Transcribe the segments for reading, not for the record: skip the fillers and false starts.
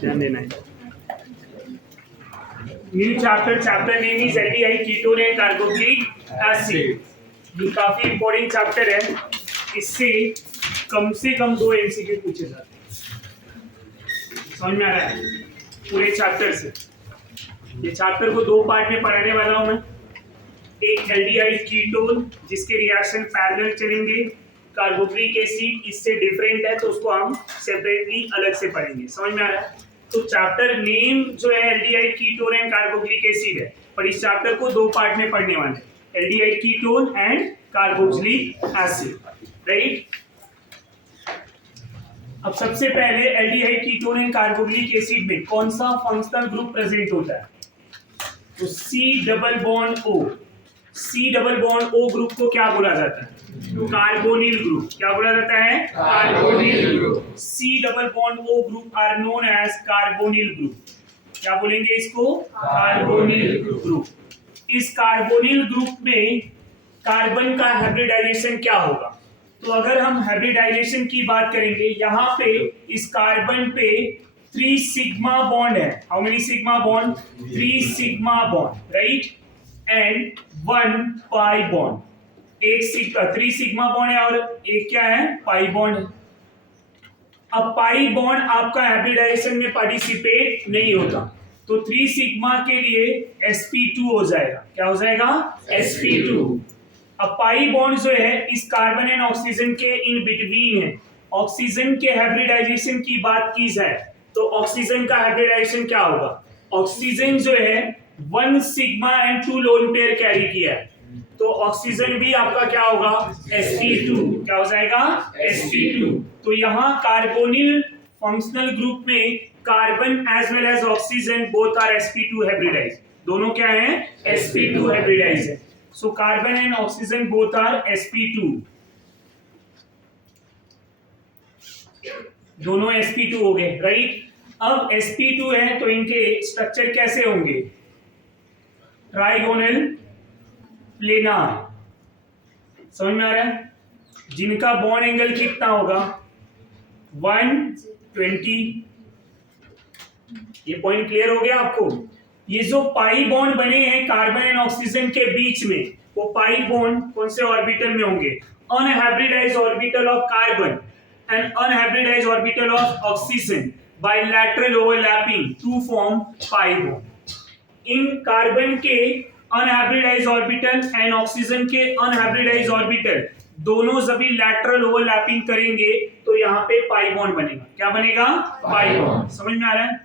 ध्यान देना है। New chapter name is aldehyde ketone and carboxylic acid. ये काफी इंपॉर्टेंट चैप्टर है, इससे कम से कम 2 एमसीक्यू पूछे जाते हैं। समझ में आ रहा है पूरे चैप्टर से? ये चैप्टर को 2 पार्ट में पढ़ाने वाला हूं मैं। एक एल्डिहाइड कीटोन जिसके रिएक्शन पैरेलल चलेंगे, कार्बोक्सिलिक एसिड इससे डिफरेंट है तो उसको हम सेपरेटली अलग से पढ़ेंगे। समझ में आ रहा है? तो चैप्टर नेम जो है aldehyde ketone and carboxylic acid है, पर इस चैप्टर को 2 पार्ट में पढ़ने वाले हैं, aldehyde ketone and carboxylic acid, right. अब सबसे पहले aldehyde ketone and carboxylic acid में कौन सा फंक्शनल ग्रुप प्रेजेंट होता है? तो C double bond O. C double bond O group को क्या बोला जाता है? Carbonyl group. क्या बोला जाता है? Carbonyl group. C double bond O group are known as carbonyl group. क्या बोलेंगे इसको? Carbonyl group. इस कार्बोनिल ग्रुप में कार्बन का हाइब्रिडाइजेशन क्या होगा? तो अगर हम हाइब्रिडाइजेशन की बात करेंगे, यहाँ पे इस कार्बन पे 3 सिग्मा बॉन्ड है। How many sigma bond? 3 sigma bond, right, and 1 pi bond. 3 sigma bond है और एक क्या है? पाई बॉन्ड है। अब पाई बॉन्ड आपका हाइब्रिडाइजेशन में पार्टिसिपेट नहीं होता, तो 3 सिग्मा के लिए sp2 हो जाएगा। क्या हो जाएगा? sp2। अब पाई बॉन्ड जो है इस कार्बन एंड ऑक्सीजन के इन बिटवीन है। ऑक्सीजन के हाइब्रिडाइजेशन की बात की जाए तो ऑक्सीजन का हाइब्रिडाइजेशन क्या होगा? ऑक्सीजन जो है 1 sigma and 2 lone pair carry किया है, तो ऑक्सीजन भी आपका क्या होगा? sp2। क्या हो जाएगा? sp2। तो यहाँ कार्बोनिल फंक्शनल ग्रुप में carbon as well as oxygen both are sp2 hybridized. दोनों क्या है? sp2 हाइब्रिडाइज है। So carbon and oxygen both are sp2। दोनों sp2 हो गए, राइट। अब sp2 है तो इनके स्ट्रक्चर कैसे होंगे? Trigonal planar. समझ में आ रहा है? जिनका बॉन्ड एंगल कितना होगा? 120। ये पॉइंट क्लियर हो गया आपको? ये जो पाई बॉन्ड बने हैं कार्बन एंड ऑक्सीजन के बीच में, वो पाई बॉन्ड कौन से ऑर्बिटल में होंगे? Unhybridized orbital of carbon and unhybridized orbital of oxygen bilateral overlapping to form pi bond. इन कार्बन के अनहाइब्रिडाइज्ड ऑर्बिटल एंड ऑक्सीजन के अनहाइब्रिडाइज्ड ऑर्बिटल दोनों जब भी लैटरल ओवरलैपिंग करेंगे तो यहाँ पे पाई बॉन्ड बनेगा। क्या बनेगा? Pi bond. समझ में आ रहा है?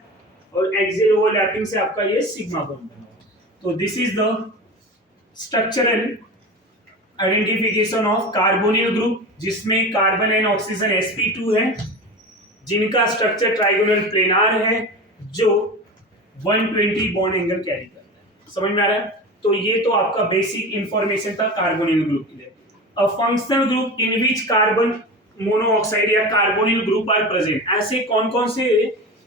और एक्सियल ओवरलैपिंग से आपका ये सिग्मा बॉन्ड बनेगा। तो this is the structural identification of carbonyl group, जिसमें कार्बन एंड ऑक्सीजन sp2 है, जिनका स्ट्रक्चर ट्राइगोनल प्लेनार है, जो 120 बॉन्ड एंगल कैरी करता है। समझ में आ रहा है? तो ये तो आपका बेसिक इंफॉर्मेशन था कार्बोनिल ग्रुप के लिए। A functional group in which carbon monoxide या कार्बोनिल ग्रुप आर प्रेजेंट। ऐसे कौन कौन से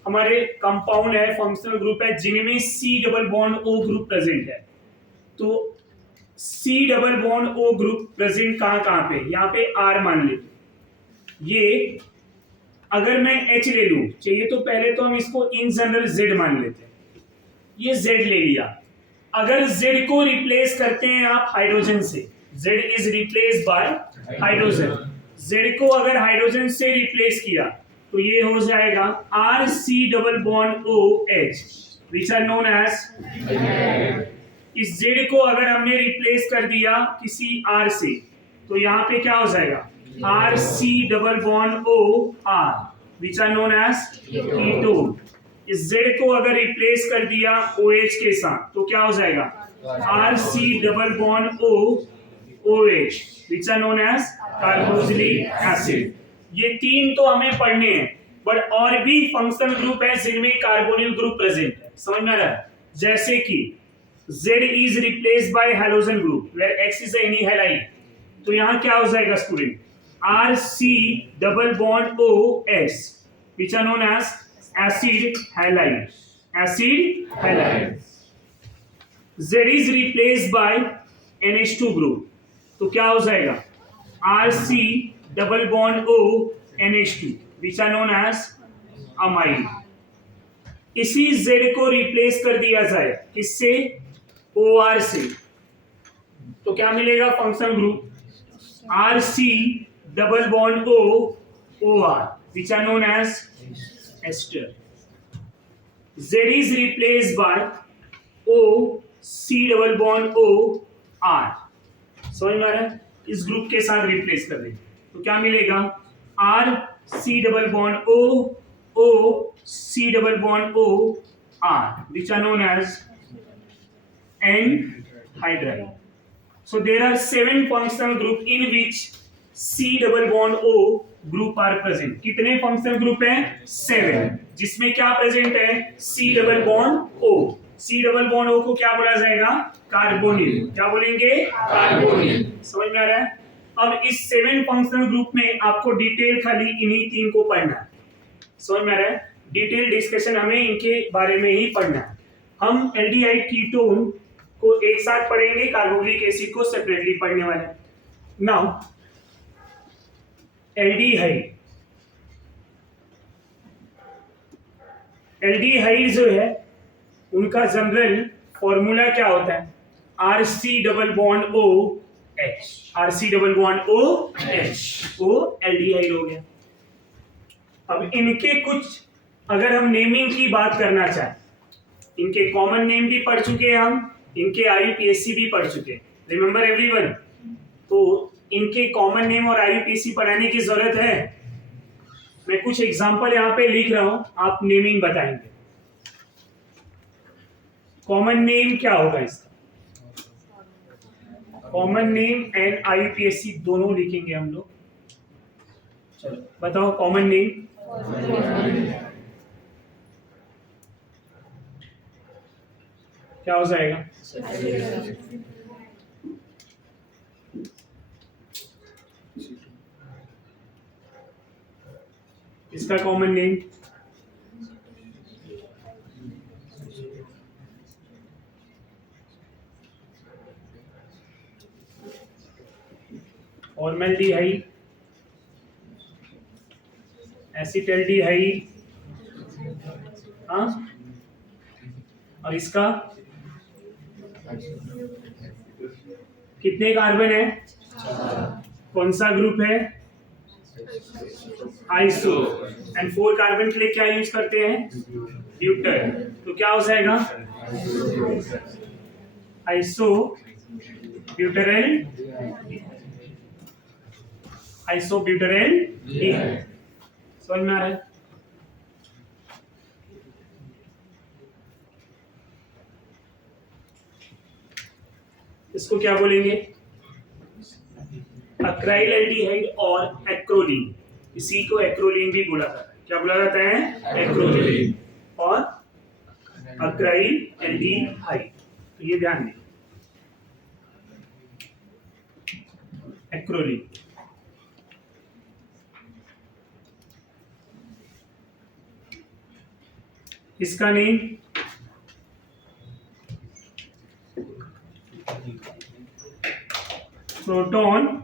हमारे कंपाउंड है, फंक्शनल ग्रुप है, जिनमें C double bond O group present है? तो C double bond O group present कहां पे? यहाँ पे R मान लेते। ये अगर मैं H ले लूं चाहिए तो पहले तो हम इसको इन जनरल Z मान लेते हैं। ये Z ले लिया। अगर Z को रिप्लेस करते हैं आप हाइड्रोजन से, Z is replace by hydrogen. Z को अगर हाइड्रोजन से रिप्लेस किया तो ये हो जाएगा RC double bond OH which are known as। इस Z को अगर हमने रिप्लेस कर दिया किसी R से तो यहाँ पे क्या हो जाएगा? RC double bond OR which are known as ketone. इस Z को अगर रिप्लेस कर दिया OH के साथ तो क्या हो जाएगा? RC double bond OH which are known as carboxylic acid. ये 3 तो हमें पढ़ने हैं, बट और भी फंक्शनल ग्रुप है जिनमें कार्बोनिल ग्रुप प्रेजेंट है। समझ में आ रहा है? जैसे कि Z is replaced by halogen group where X is any halide, तो यहाँ क्या हो जाएगा student? RC double bond OH which are known as acid halide। acid halide। Z is replaced by NH2 group, तो क्या हो जाएगा? RC double bond O NH2 which are known as amide। इसी Z को रिप्लेस कर दिया जाए किससे, OR से, तो क्या मिलेगा functional group RC double bond O OR which are known as ester. Z is replaced by O C double bond O R, समझ में आ रहा है, इस ग्रुप के साथ रिप्लेस कर देंगे तो क्या मिलेगा R C double bond O O C double bond O R which are known as anhydride. So there are 7 functional group in which C double bond O group are present. कितने functional group हैं 7, जिसमें क्या present है C double bond O. C double bond O को क्या बोला जाएगा, carbonyl, क्या बोलेंगे कार्बोनिल, समझ में आ रहा है। अब इस 7 functional group में आपको डिटेल खाली इन्हीं 3 को पढ़ना है, समझ में आ रहा है, डिटेल डिस्कशन हमें इनके बारे में ही पढ़ना है। हम एल्डिहाइड कीटोन को एक साथ पढ़ेंगे, कार्बोक्सिलिक एसिड को सेपरेटली पढ़ने वाले हैं। नाउ एल्डिहाइड जो है उनका जनरल फॉर्मूला क्या होता है, RC double bond O H, RC double bond O H, वो एल्डिहाइड हो गया। अब इनके कुछ अगर हम नेमिंग की बात करना चाहें, इनके कॉमन नेम भी पढ़ चुके हैं हम, इनके IUPAC भी पढ़ चुके हैं, रिमेंबर एवरीवन, तो इनके कॉमन नेम और IUPAC पढ़ाने की जरूरत है। मैं कुछ एग्जांपल यहाँ पे लिख रहा हूं, आप नेमिंग बताएंगे। कॉमन नेम क्या होगा इसका, कॉमन नेम एंड IUPAC दोनों लिखेंगे हम लोग। चलो बताओ कॉमन नेम, क्या हो जाएगा, इसका कॉमन नेम फॉर्मल्डिहाइड, एसिटल्डिहाइड, हाँ, और इसका कितने कार्बन है, कौन सा ग्रुप है, आइसो, एंड 4 कार्बन के लिए क्या यूज करते हैं, ब्यूटर, तो क्या हो जाएगा आइसो ब्यूटेरल, आइसो ब्यूटेरल, समझ में आ रहा है। इसको क्या बोलेंगे, अक्राइल एल्डिहाइड और एक्रोलीन, इसी को एक्रोलीन भी बोला जाता है, क्या बोला जाता है, एक्रोलीन और अक्राइल एल्डिहाइड, तो ये ध्यान दें, एक्रोलीन। इसका name proton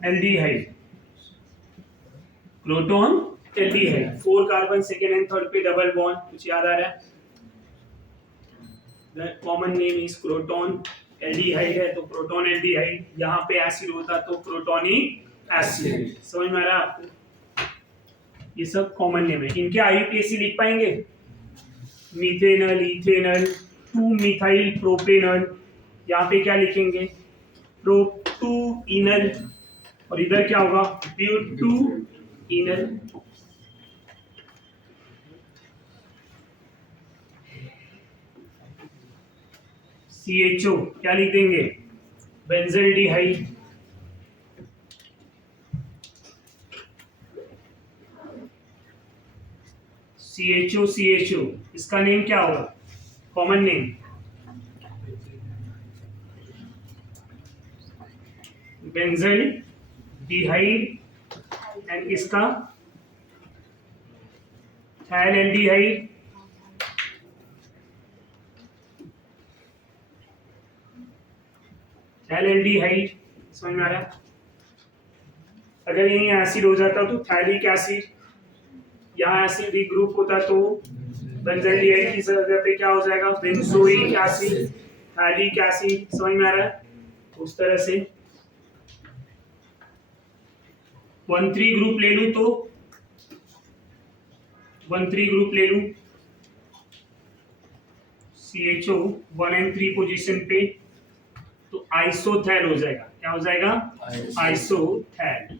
aldehyde, proton aldehyde, 4 carbon second and third पे डबल बॉन्ड, कुछ याद आ रहा है, the common name is proton aldehyde है तो प्रोटॉन एल्डिहाइड, यहाँ पे एसिड होता तो प्रोटोनिक एसिड, समझ में आ रहा है आपको, ये सब कॉमन नेम है। इनके IUPAC लिख पाएंगे, मीथेनल, इथेनल, 2 मिथाइल प्रोपेनल, यहाँ पे क्या लिखेंगे, प्रोटूइनल, और इधर क्या होगा, ब्यूटूइनल, CHO क्या लिख देंगे, बेंजल्डिहाइड, CHO, इसका नेम क्या होगा, कॉमन नेम बेंजल्डिहाइड, एंड इसका थैलेल्डिहाइड, थैलेल्डिहाइड, समझ में आ रहा है। अगर यहीं एसिड हो जाता तो थैलिक एसिड, यहाँ एसिड ग्रुप होता तो बेंजल्डिहाइड की जगह पे क्या हो जाएगा, बेंजोइक एसिड, थैलिक एसिड। समझ में आ रहा है? उस तरह से 1,3 ग्रुप ले लूं तो 1,3 ग्रुप ले लूं, CHO 1 and 3 पोजीशन पे, तो आइसोथैल हो जाएगा। क्या हो जाएगा? आइसोथैल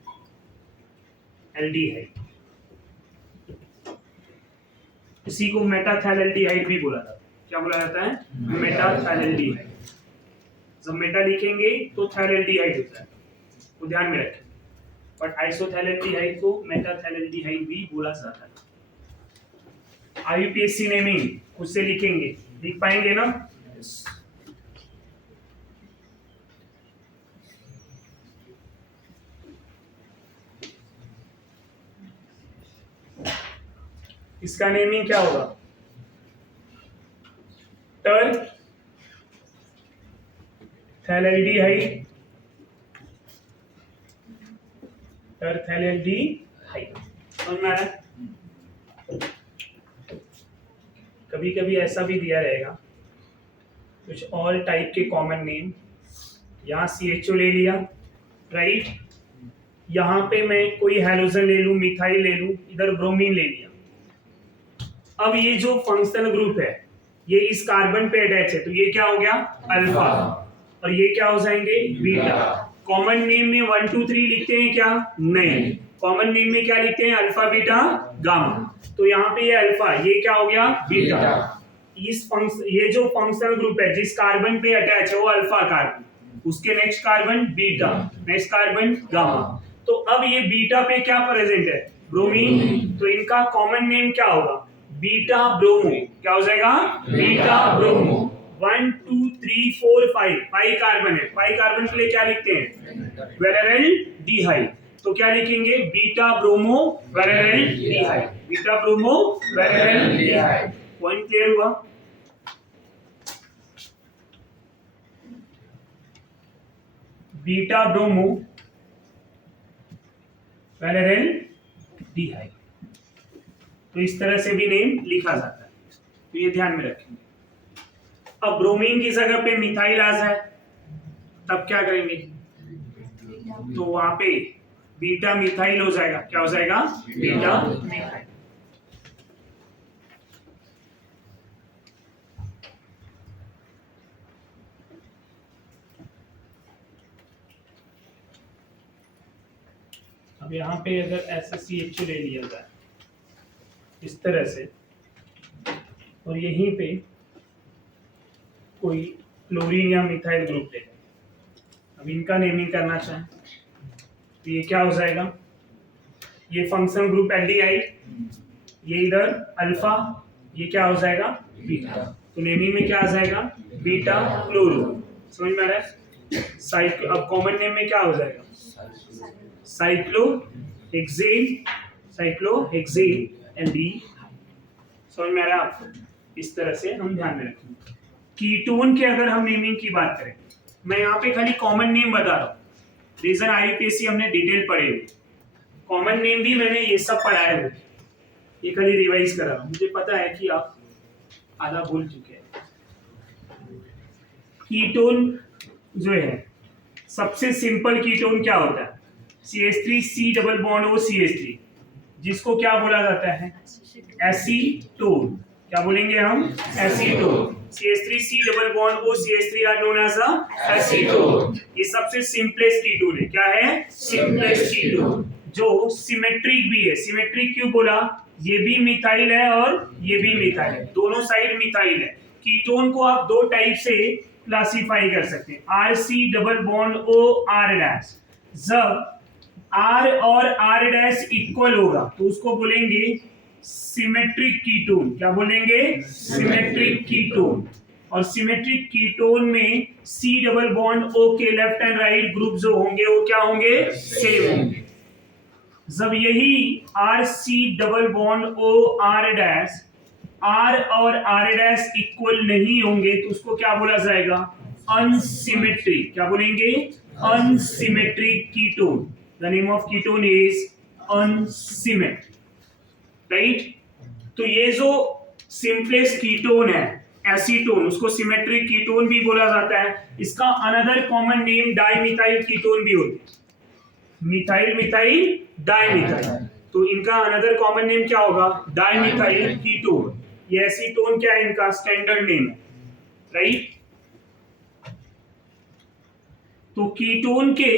एल्डिहाइड। इसी को मेटाथैल एल्डिहाइड भी बोला जाता है। क्या बोला जाता है? मेटाथैल एल्डिहाइड। जब मेटा लिखेंगे तो थैल एल्डिहाइड होता है, वो ध्यान में रखें। बट आइसोथैल एल्डिहाइड को मेटाथैल एल्डिहाइड भी बोला जाता है। आईयूपीएससी नेमिंग खुद से लिखेंगे, लिख पाएंगे ना? इसका नेमिंग क्या होगा? टर थैलेल्डिहाइड, टर थैलेल्डिहाइड। समझ में आ रहा है? कभी कभी ऐसा भी दिया रहेगा कुछ और टाइप के कॉमन नेम, यहाँ CHO ले लिया, राइट, यहाँ पे मैं कोई हैलोजन ले लूं, मिथाइल ले लूं, इधर ब्रोमीन ले लिया। अब ये जो फंक्शनल ग्रुप है ये इस कार्बन पे अटैच है, तो ये क्या हो गया? अल्फा, और ये क्या हो जाएंगे? बीटा। कॉमन नेम में 1 2 3 लिखते हैं क्या? नहीं, कॉमन नेम में क्या लिखते हैं? Alpha beta gamma. तो यहाँ पे ये अल्फा, ये क्या हो गया? बीटा। ये जो फंक्शनल ग्रुप है जिस कार्बन पे अटैच है वो अल्फा कार्बन, उसके next carbon beta, next carbon gamma. तो अब ये बीटा पे क्या प्रेजेंट है? ब्रोमीन। तो इनका कॉमन नेम क्या होगा? Beta bromo. क्या हो जाएगा? Beta bromo. 1 2 3 4 5 कार्बन है, 5 कार्बन के लिए क्या लिखते हैं? वेलेरल्डिहाइड। तो क्या लिखेंगे? Beta bromo valeraldehyde, beta bromo valeraldehyde. Point clear हुआ? Beta bromo valeraldehyde. तो इस तरह से भी नेम लिखा जाता है, तो ये ध्यान में रखेंगे। अब ब्रोमीन की जगह पे मिथाइल आ जाए तब क्या करेंगे? तो वहां पे बीटा मिथाइल हो जाएगा। क्या हो जाएगा? Beta methyl. अब यहाँ पे अगर ऐसे CHO ले लिया जाए इस तरह से, और यहीं पे कोई क्लोरीन या मिथाइल ग्रुप ले लें, अब इनका नेमिंग करना चाहें तो ये क्या हो जाएगा? ये फंक्शनल ग्रुप एल्डिहाइड, ये इधर अल्फा, ये क्या हो जाएगा? बीटा। तो नेमिंग में क्या आ जाएगा? Beta chloro. समझ में आ रहा है? अब कॉमन नेम में क्या हो जाएगा? Cyclohexane, cyclohexane aldehyde. समझ में आ रहा है आपको? इस तरह से हम ध्यान में रखेंगे। कीटोन के अगर हम नेमिंग की बात करें, मैं यहाँ पे खाली कॉमन नेम बता रहा हूँ, रीजन आईयूपीएससी हमने डिटेल पढ़े हुए, कॉमन नेम भी मैंने ये सब पढ़ाए हुए, ये खाली रिवाइज कर रहा हूँ। मुझे पता है कि आप आधा भूल चुके हैं। कीटोन जो है, सबसे सिंपल कीटोन क्या होता है? CH3 C double bond O CH3, जिसको क्या बोला जाता है? एसीटोन। क्या बोलेंगे हम? Acetone. CH3 C double bond O CH3 are known as acetone. ये सबसे सिंपलेस्ट कीटोन है। क्या है? सिंपलेस्ट कीटोन, जो सिमेट्रिक भी है। सिमेट्रिक क्यों बोला? ये भी मिथाइल है और ये भी मिथाइल है, दोनों साइड मिथाइल है। कीटोन को आप दो टाइप से क्लासिफाई कर सकते हैं, RC double bond O R dash. जब R और R डैश इक्वल होगा तो उसको बोलेंगे सिमेट्रिक कीटोन। क्या बोलेंगे? Symmetric ketone. और सिमेट्रिक कीटोन में C डबल बॉन्ड O के लेफ्ट एंड राइट ग्रुप जो होंगे वो क्या होंगे? सेम होंगे। जब यही RC double bond O R dash R और R डैश इक्वल नहीं होंगे तो उसको क्या बोला जाएगा? अनसिमेट्रिक। क्या बोलेंगे? Unsymmetric ketone. The name of ketone is unsymmetric, right? तो ये जो सिंपलेस्ट कीटोन है एसीटोन, उसको सिमेट्रिक कीटोन भी बोला जाता है। इसका another common name dimethyl ketone भी होती है, मिथाइल मिथाइल डाइमिथाइल। तो इनका अनदर कॉमन नेम क्या होगा? Dimethyl ketone. ये एसीटोन क्या है? इनका स्टैंडर्ड नेम है, राइट। तो कीटोन के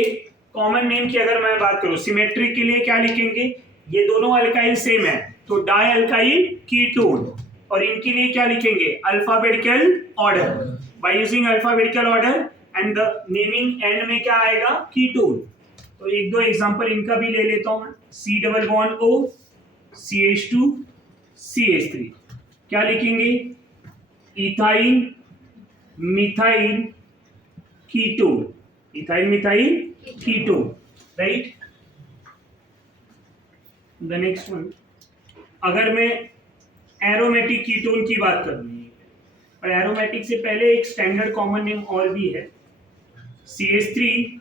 कॉमन नेम की अगर मैं बात करूं, सिमेट्रिक के लिए क्या लिखेंगे? ये दोनों अल्काइल सेम है तो डाई अल्काइल कीटोन। और इनके लिए क्या लिखेंगे? Alphabetical order, by using alphabetical order and the naming and में क्या आएगा? कीटोन। तो एक दो एग्जांपल इनका भी ले लेता हूं मैं। C double bond O CH2 CH3 क्या लिखेंगे? Ethyl methyl ketone, ethyl methyl ketone, right. The next one, अगर मैं एरोमेटिक कीटोन की बात करूं, और एरोमेटिक से पहले एक स्टैंडर्ड कॉमन नेम और भी है, CH3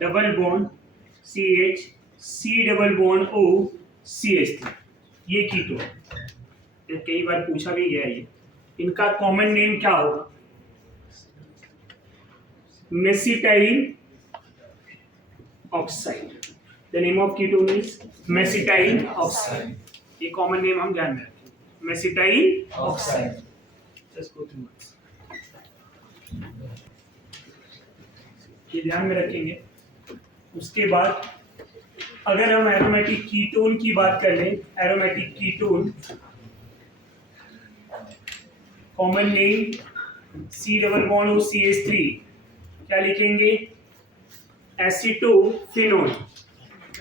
double bond CH C double bond O CH3, ये कीटोन। कई बार पूछा भी गया है, इनका कॉमन नेम क्या होगा? Mesityl oxide. The name of ketone is mesityl oxide. ये कॉमन नेम हम ध्यान में रखें, mesityl oxide. Just go through, ये ध्यान में रखेंगे। उसके बाद अगर हम एरोमेटिक कीटोन की बात कर लें, aromatic ketone common name C double bond O CH3 क्या लिखेंगे? Acetophenone.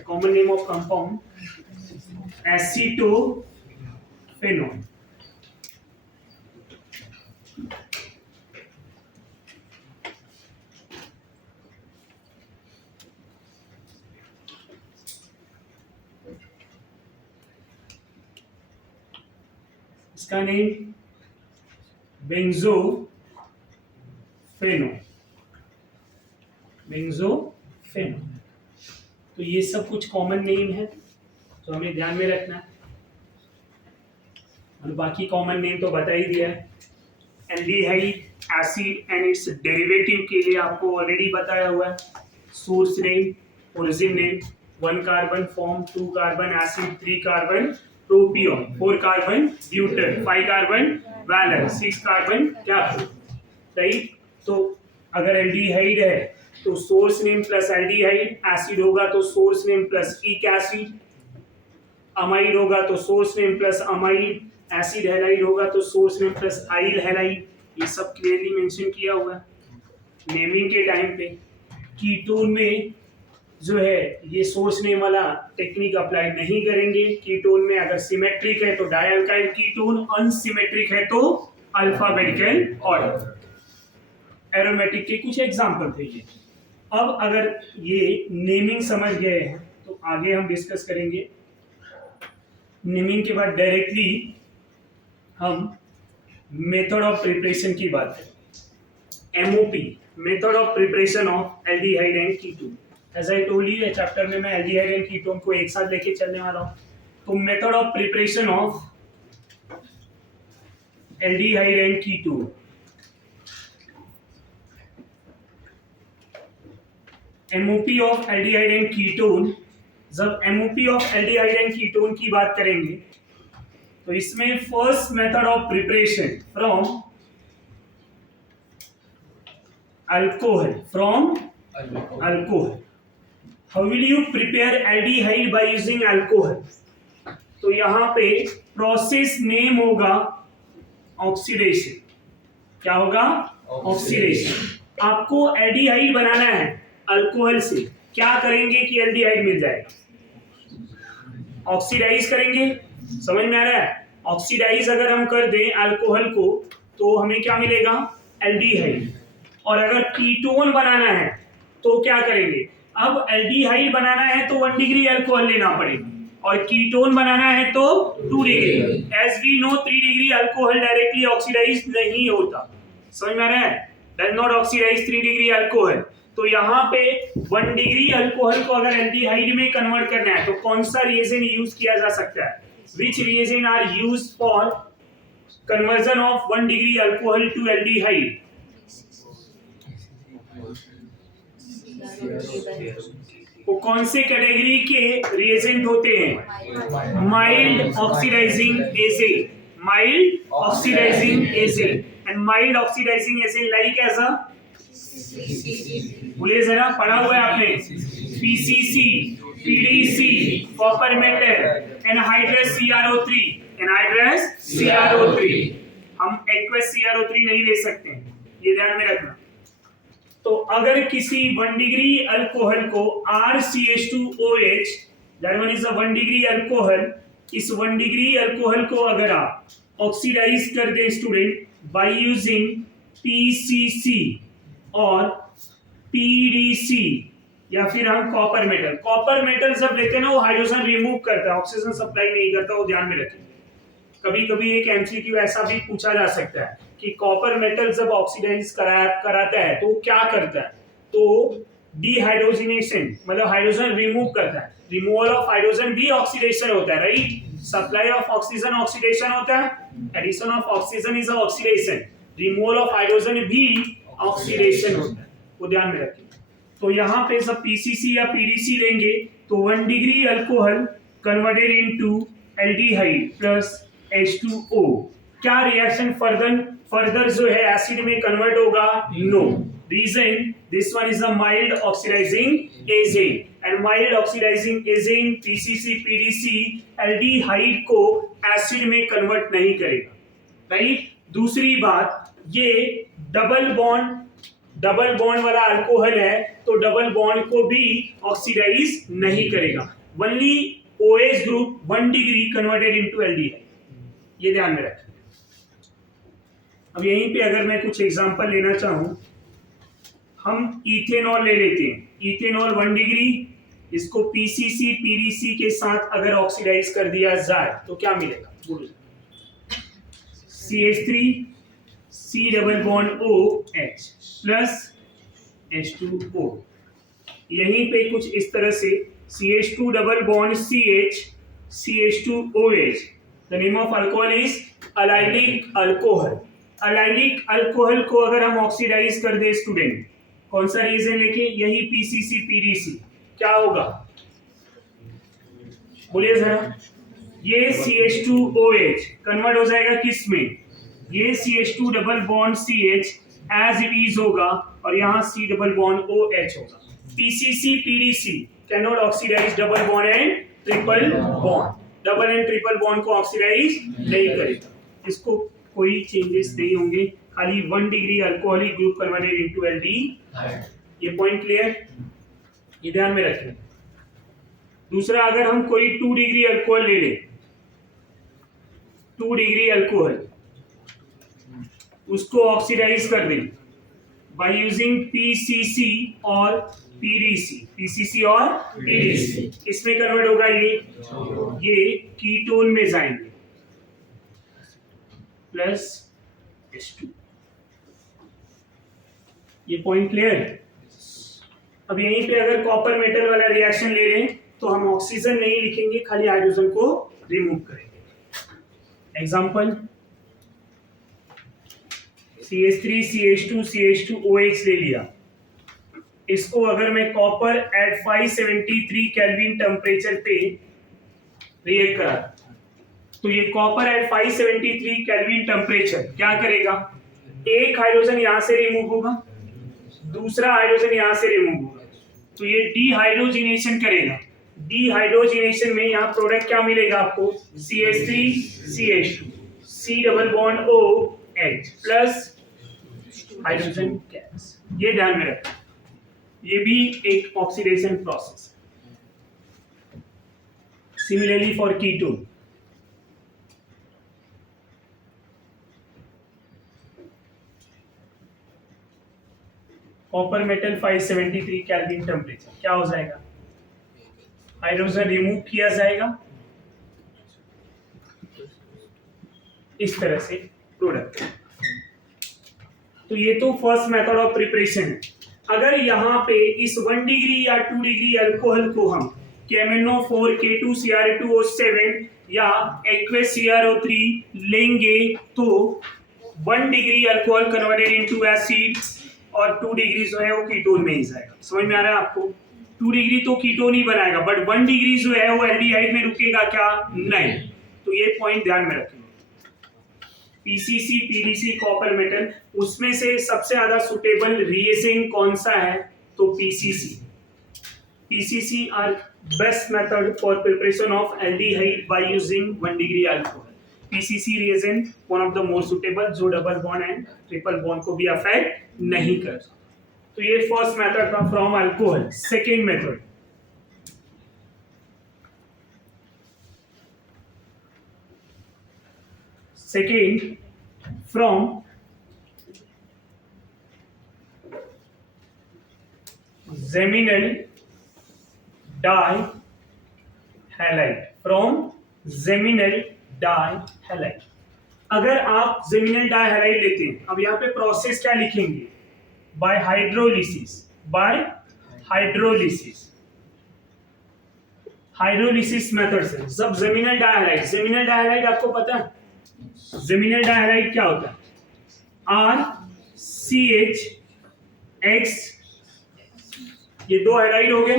Common name of compound acetophenone. इसका नेम बेंजोफेनोन, बेंजोफेनोन। तो ये सब कुछ कॉमन नेम है जो हमें ध्यान में रखना है। और बाकी कॉमन नेम तो बता ही दिया है। Aldehyde acid and its derivative के लिए आपको ऑलरेडी बताया हुआ है। Source name, origin name, 1 carbon form, 2 carbon acid, 3 carbon propion, 4 carbon butane, 5 carbon valence, 6 carbon cathode, right. तो अगर एल्डिहाइड है तो source name plus aldehyde, acid होगा तो source name plus ic acid, amide होगा तो source name plus amide, acid halide होगा तो सोर्स नेम प्लस आइल हैलाइड। ये सब क्लियरली मेंशन किया हुआ है नेमिंग के टाइम पे। कीटोन में जो है ये सोर्स नेम वाला टेक्निक अप्लाई नहीं करेंगे। कीटोन में अगर सिमेट्रिक है तो डायल्काइल कीटोन, अनसिमेट्रिक है तो अल्फाबेटिकल ऑर्डर। एरोमेटिक के कुछ एग्जांपल थे ये। अब अगर ये नेमिंग समझ गए हैं तो आगे हम डिस्कस करेंगे। नेमिंग के बाद डायरेक्टली हम मेथड ऑफ प्रिपरेशन की बात करें। MOP, method of preparation of aldehyde and ketone. As I told you, chapter में मैं एल्डिहाइड एंड कीटोन को एक साथ लेके चलने वाला हूं। तो method of preparation of aldehyde and ketone. MOP of aldehyde and ketone. जब MOP of aldehyde and ketone की बात करेंगे तो इसमें first method of preparation from alcohol, from alcohol. How will you prepare aldehyde by using alcohol? तो यहां पे process name होगा ऑक्सीडेशन। क्या होगा? ऑक्सीडेशन। आपको एल्डिहाइड बनाना है अल्कोहल से, क्या करेंगे कि एल्डिहाइड मिल जाएगा? ऑक्सीडाइज करेंगे। समझ में आ रहा है? ऑक्सीडाइज अगर हम कर दें अल्कोहल को तो हमें क्या मिलेगा? एल्डिहाइड। और अगर कीटोन बनाना है तो क्या करेंगे? अब एल्डिहाइड बनाना है तो 1 डिग्री अल्कोहल लेना पड़ेगा, और कीटोन बनाना है तो 2 degree. As we know 3 degree alcohol directly oxidize नहीं होता। समझ में आ रहा है? Does not oxidize 3 degree alcohol. तो यहाँ पे 1 डिग्री अल्कोहल को अगर एल्डिहाइड में कन्वर्ट करना है तो कौन सा रिएजेंट यूज किया जा सकता है? Which reagent are used for conversion of 1 degree alcohol to aldehyde? वो कौन से कैटेगरी के रिएजेंट होते हैं? Mild oxidising agent, mild oxidising agent and mild oxidising agent like as a, बोलिए जरा, पढ़ा हुआ है आपने? PCC, PDC, copper metal, anhydrous CrO3, anhydrous CrO3। हम एक्वस CrO3 नहीं ले सकते, ये ध्यान में रखना। तो अगर किसी 1 डिग्री अल्कोहल को RCH2OH, that one is a 1 degree alcohol, इस 1 डिग्री अल्कोहल को अगर आप ऑक्सीडाइज कर दे स्टूडेंट बाय यूजिंग PCC और PDC या फिर हम कॉपर मेटल, कॉपर मेटल जब लेते हैं ना वो हाइड्रोजन रिमूव करता है, ऑक्सीजन सप्लाई नहीं करता, वो ध्यान में रखें। कभी कभी एक एमसीक्यू ऐसा भी पूछा जा सकता है कि कॉपर मेटल जब ऑक्सीडाइज कराता है तो क्या करता है? तो डिहाइड्रोजिनेशन, मतलब हाइड्रोजन रिमूव करता है। रिमूवल ऑफ हाइड्रोजन भी ऑक्सीडेशन होता है, right? Supply of oxygen oxidation होता है, addition of oxygen is oxidation, removal of hydrogen भी ऑक्सीडेशन होता है, वो ध्यान में रखिए। तो यहाँ पे सब पीसीसी या पीडीसी लेंगे तो 1 degree alcohol converted into aldehyde plus H2O, क्या रिएक्शन फर्दर जो है एसिड में कन्वर्ट होगा? No. Reason, this one is a mild oxidising agent and mild oxidising agent PCC PDC aldehyde को एसिड में कन्वर्ट नहीं करेगा, राइट? दूसरी बात, ये डबल बॉन्ड वाला अल्कोहल है तो डबल बॉन्ड को भी ऑक्सीडाइज नहीं करेगा। Only OH group 1 degree converted into aldehyde, ये ध्यान में रखें। अब यहीं पे अगर मैं कुछ एग्जांपल लेना चाहूं, हम इथेनॉल ले लेते हैं। इथेनॉल 1 डिग्री, इसको PCC PDC के साथ अगर ऑक्सीडाइज कर दिया जाए तो क्या मिलेगा? CH3 C double bond OH plus H2O। यहीं पे कुछ इस तरह से CH2 double bond CH CH2OH। The name of alcohol is allylic alcohol। allylic alcohol को अगर हम ऑक्सीडाइज कर दे स्टूडेंट, कौन सा रीजन लेके? यही PCC PDC, क्या होगा? बोलिए जरा। ये CH2OH कन्वर्ट हो जाएगा किस में? ये CH2 double bond CH as it is होगा और यहाँ C डबल बॉन्ड OH होगा। PCC PDC can not oxidize double bond and triple bond, double and triple bond को ऑक्सीडाइज नहीं करेगा, इसको कोई चेंजेस नहीं होंगे, खाली 1 डिग्री alcoholic group converted into aldehyde. ये पॉइंट क्लियर, ये ध्यान में रखें। दूसरा, अगर हम कोई 2 डिग्री अल्कोहल ले लें, 2 डिग्री अल्कोहल, उसको ऑक्सीडाइज कर दें बाय यूजिंग PCC और PCC और PDC, इसमें कन्वर्ट होगा ये कीटोन में जाएंगे प्लस H2। ये पॉइंट क्लियर है? अब यहीं पे अगर कॉपर मेटल वाला रिएक्शन ले लें तो हम ऑक्सीजन नहीं लिखेंगे, खाली हाइड्रोजन को रिमूव करेंगे। एग्जांपल, CH3 CH2 CH2OH ले लिया, इसको अगर मैं कॉपर एट 573 केल्विन टेम्परेचर पे रिएक्ट करा तो ये कॉपर एट 573 केल्विन टेम्परेचर क्या करेगा? एक हाइड्रोजन यहां से रिमूव होगा, दूसरा हाइड्रोजन यहां से रिमूव होगा, तो ये डिहाइड्रोजिनेशन करेगा। डिहाइड्रोजिनेशन में यहाँ प्रोडक्ट क्या मिलेगा आपको? CH3 CH2 C double bond OH plus hydrogen gas, ये ध्यान में रखें, ये भी एक oxidation process. Similarly for ketone, copper metal 573 kelvin temperature, क्या हो जाएगा? हाइड्रोजन रिमूव किया जाएगा, इस तरह से प्रोडक्ट। तो ये तो फर्स्ट मेथड ऑफ प्रिपरेशन है। अगर यहाँ पे इस 1 डिग्री या 2 डिग्री अल्कोहल को हम KMnO4 K2Cr2O7 या aqueous CrO3 लेंगे तो 1 degree alcohol converted into acid और 2 डिग्री जो है वो कीटोन में ही जाएगा। समझ में आ रहा है आपको? 2 डिग्री तो कीटोन ही बनाएगा, बट 1 डिग्री जो है वो एल्डिहाइड में रुकेगा क्या? नहीं। तो ये पॉइंट ध्यान में रखेंगे। पीसीसी, पीडीसी, कॉपर मेटल, उसमें से सबसे ज्यादा सुटेबल रिएजेंट कौन सा है? तो PCC. PCC are best method for preparation of aldehyde by using 1 degree alcohol. PCC reagent one of the more suitable, जो double bond and triple bond को भी अफेक्ट नहीं करता। तो ये फर्स्ट मेथड था from alcohol. Second method, second from geminal dihalide, from geminal dihalide। अगर आप जेमिनल डाइहैलाइड लेते हैं, अब यहाँ पे प्रोसेस क्या लिखेंगे? Bye hydrolysis, bye hydrolysis, hydrolysis method से। जब जेमिनल डाइहैलाइड आपको पता है जेमिनल डाइहैलाइड क्या होता है? RCH, ये 2 हैलाइड हो गए।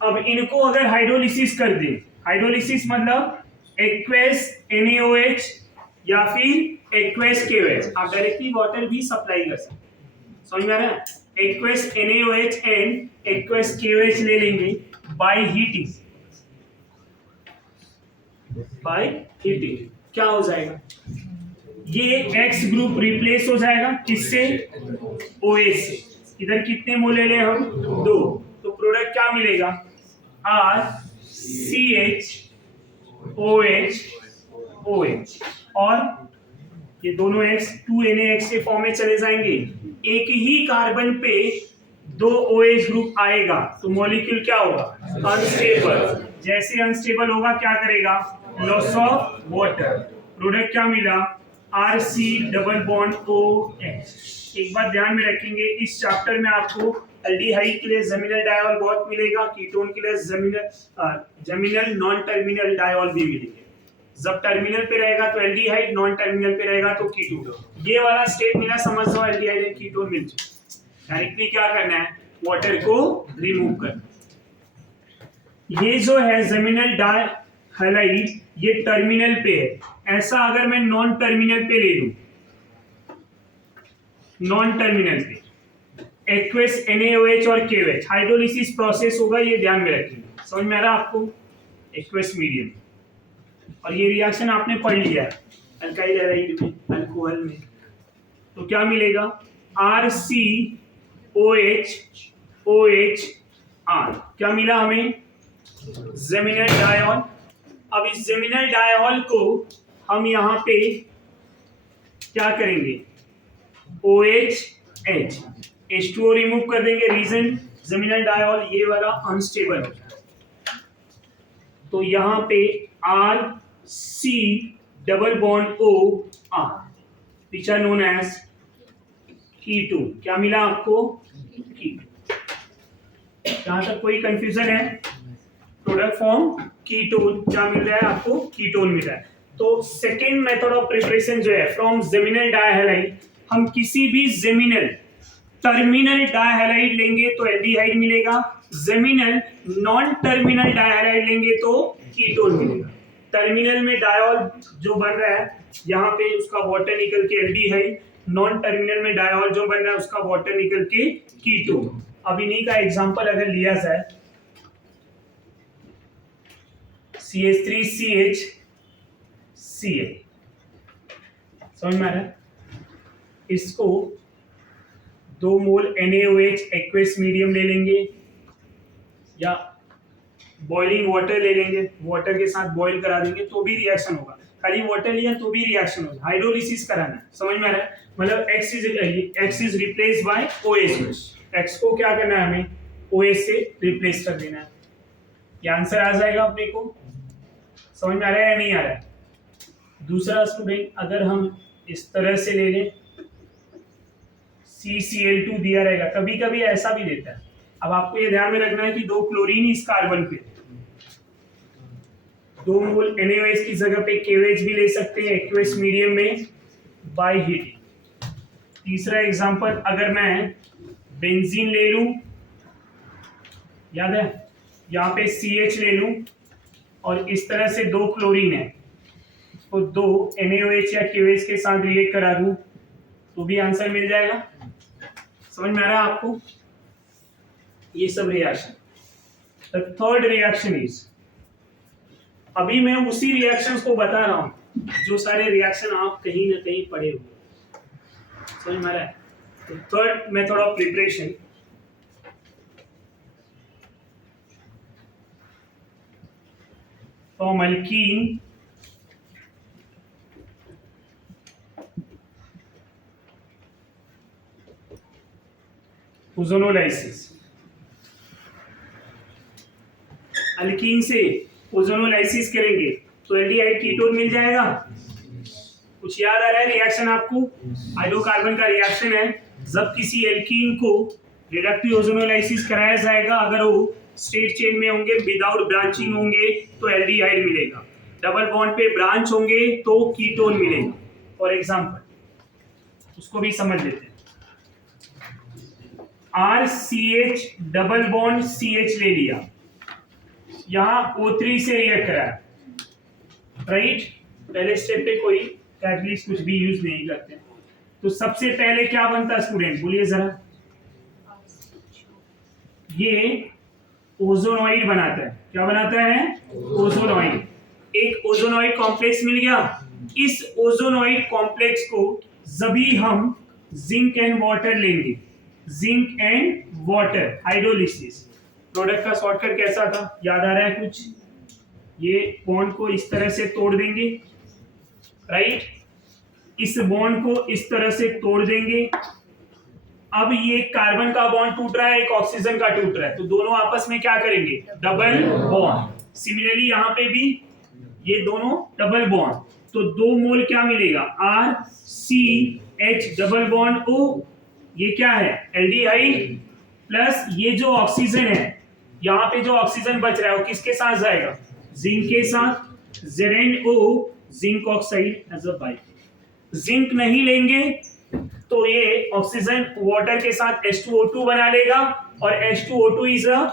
अब इनको अगर हाइड्रोलिसिस कर दें, हाइड्रोलिसिस मतलब एक्वेस NaOH या फिर एक्वेस KOH, आप डायरेक्टली वाटर भी सप्लाई कर सकते हैं। समझ में आ रहा है? Aqueous NaOH and aqueous KOH ले लेंगे बाय हीटिंग, बाय हीटिंग क्या हो जाएगा? ये X ग्रुप रिप्लेस हो जाएगा किससे? OH से। इधर कितने मोल ले हम? 2। तो प्रोडक्ट क्या मिलेगा? RCHOH और ये दोनों X 2NaX के फॉर्म में चले जाएंगे। एक ही कार्बन पे 2 OH ग्रुप आएगा तो मॉलिक्यूल क्या होगा? अनस्टेबल। जैसे अनस्टेबल होगा क्या करेगा? Loss of water. प्रोडक्ट क्या मिला? RC double bond OH। एक बात ध्यान में रखेंगे, इस चैप्टर में आपको एल्डिहाइड के लिए जेमिनल डायॉल बहुत मिलेगा, कीटोन के लिए जेमिनल नॉन टर्मिनल डायॉल भी मिलेंगे। जब टर्मिनल पे रहेगा तो एल्डिहाइड, नॉन टर्मिनल पे रहेगा तो कीटोन। ये वाला स्टेप मिला, समझ जाओ एल्डिहाइड एंड कीटोन मिल चुके। डायरेक्टली क्या करना है? वाटर को रिमूव करना। ये जो है जेमिनल डाइहैलाइड, ये टर्मिनल पे है। ऐसा अगर मैं नॉन टर्मिनल पे ले लूं, नॉन टर्मिनल पे एक्वेस NaOH और KOH, हाइड्रोलिसिस प्रोसेस होगा, ये ध्यान में रखिएगा। समझ में आ रहा है आपको? एक्वेस मीडियम, और ये रिएक्शन आपने पढ़ लिया है अल्काइल हैलाइड में, अल्कोहल में। तो क्या मिलेगा? RCOH क्या मिला हमें? Geminal dial. अब इस जेमिनल डायॉल को हम यहाँ पे क्या करेंगे? OH H2O रिमूव कर देंगे। रीजन जेमिनल डायॉल ये वाला अनस्टेबल हो जाए, तो यहाँ पे RC double bond OR which are known as ketone. क्या मिला आपको? कीटोन। जहां तक कोई कंफ्यूजन है? Product form ketone. क्या मिल रहा है आपको? कीटोन मिल रहा है। तो सेकेंड मेथड ऑफ प्रिपरेशन जो है फ्रॉम जेमिनल डाइहैलाइड, हम किसी भी जेमिनल टर्मिनल डाइहैलाइड लेंगे तो एल्डिहाइड मिलेगा, जेमिनल नॉन टर्मिनल डाइहैलाइड लेंगे तो कीटोन मिलेगा। टर्मिनल में डायॉल जो बन रहा है यहाँ पे उसका वाटर निकल के एल्डिहाइड, नॉन टर्मिनल में डायॉल जो बन रहा है उसका वाटर निकल के कीटोन। अब इन्हीं का एग्जांपल अगर लिया जाए, CH3CH Cl, समझ में आ रहा है? इसको 2 मोल NaOH एक्वेस मीडियम ले लेंगे या बॉइलिंग वाटर ले लेंगे, वाटर के साथ बॉईल करा देंगे तो भी रिएक्शन होगा। खाली वाटर लिया तो भी रिएक्शन होगा। हाइड्रोलिसिस कराना है, समझ में आ रहा है? मतलब X is replace by OH। X को क्या करना है? हमें OH से रिप्लेस कर देना है। ये आंसर आ जाएगा अपने को। समझ में आ रहा है या नहीं आ रहा है? दूसरा स्टूडेंट, अगर हम इस तरह से ले लें CCl2 दिया रहेगा, कभी कभी ऐसा भी देता है। अब आपको ये ध्यान में रखना है कि 2 क्लोरीन इस कार्बन पे, 2 मोल NaOH की जगह पे KOH भी ले सकते हैं एक्वस मीडियम में बाय हीटिंग। तीसरा एग्जांपल, अगर मैं बेंजीन ले लूं, याद है यहाँ पे CH ले लूं और इस तरह से 2 क्लोरीन है, तो 2 NaOH या KOH के साथ रिएक्ट करा दूं तो भी आंसर मिल जाएगा। समझ में आ रहा है आपको? ये सब reaction. The third reaction is, अभी मैं उसी रिएक्शंस को बता रहा हूं जो सारे रिएक्शन आप कहीं ना कहीं पढ़े हुए। समझ में आ रहा है? तो third method of preparation, from alkyne ozonolysis. Alkyne से ओजोनोलाइसिस करेंगे तो एल्डिहाइड कीटोन मिल जाएगा। कुछ याद आ रहा है रिएक्शन आपको? हाइड्रोकार्बन का रिएक्शन है, जब किसी एल्कीन को रिडक्टिव ओजोनोलाइसिस कराया जाएगा, अगर वो स्ट्रेट चेन में होंगे, विदाउट ब्रांचिंग होंगे तो एल्डिहाइड मिलेगा, डबल बॉन्ड पे ब्रांच होंगे तो कीटोन मिलेगा। फॉर एग्जांपल उसको भी समझ लेते हैं। RCH डबल बॉन्ड CH ले लिया, यहां O3 से रिएक्ट कराया, राइट? पहले स्टेप पे कोई कैटलिस्ट कुछ भी यूज नहीं करते, तो सबसे पहले क्या बनता है स्टूडेंट, बोलिए जरा? ये ओजोनॉइड बनाता है। क्या बनाता है? ओजोनॉइड। एक ओजोनॉइड कॉम्प्लेक्स मिल गया। इस ओजोनॉइड कॉम्प्लेक्स को जभी हम जिंक एंड वाटर लेंगे, zinc and water hydrolysis, product का शॉर्टकट कैसा था, याद आ रहा है कुछ? ये बॉन्ड को इस तरह से तोड़ देंगे, राइट? इस बॉन्ड को इस तरह से तोड़ देंगे। अब ये कार्बन का बॉन्ड टूट रहा है, एक ऑक्सीजन का टूट रहा है, तो दोनों आपस में क्या करेंगे? Double bond. सिमिलरली यहाँ पे भी ये दोनों डबल बॉन्ड, तो 2 मोल क्या मिलेगा? RCH डबल बॉन्ड O, ये क्या है? एल्डिहाइड, प्लस ये जो ऑक्सीजन है, यहाँ पे जो ऑक्सीजन बच रहा है वो किसके साथ जाएगा? जिंक के साथ, ZnO zinc oxide as a by. Zinc नहीं लेंगे तो ये ऑक्सीजन वाटर के साथ H2O2 बना लेगा, और H2O2 is a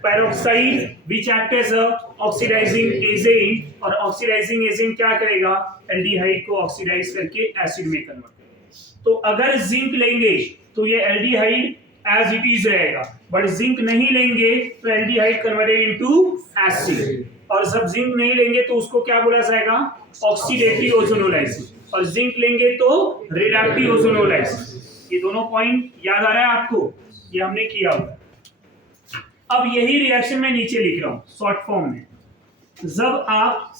peroxide which act as a oxidizing agent, और ऑक्सीडाइजिंग एजेंट क्या करेगा? एल्डिहाइड को ऑक्सीडाइज करके एसिड में कन्वर्ट करेगा। तो अगर जिंक लेंगे तो ये एल्डिहाइड एज इट इज रहेगा, बट जिंक नहीं लेंगे तो एल्डिहाइड कन्वर्टेड इनटू एसिड, और जब जिंक नहीं लेंगे तो उसको क्या बोला जाएगा? ऑक्सीडेटिव ओजोनोलाइसिस, और जिंक लेंगे तो रिडक्टिव ओजोनोलाइसिस। ये दोनों पॉइंट याद आ रहा है आपको? ये हमने किया हुआ। अब यही रिएक्शन मैं नीचे लिख रहा हूं शॉर्ट फॉर्म में। जब आप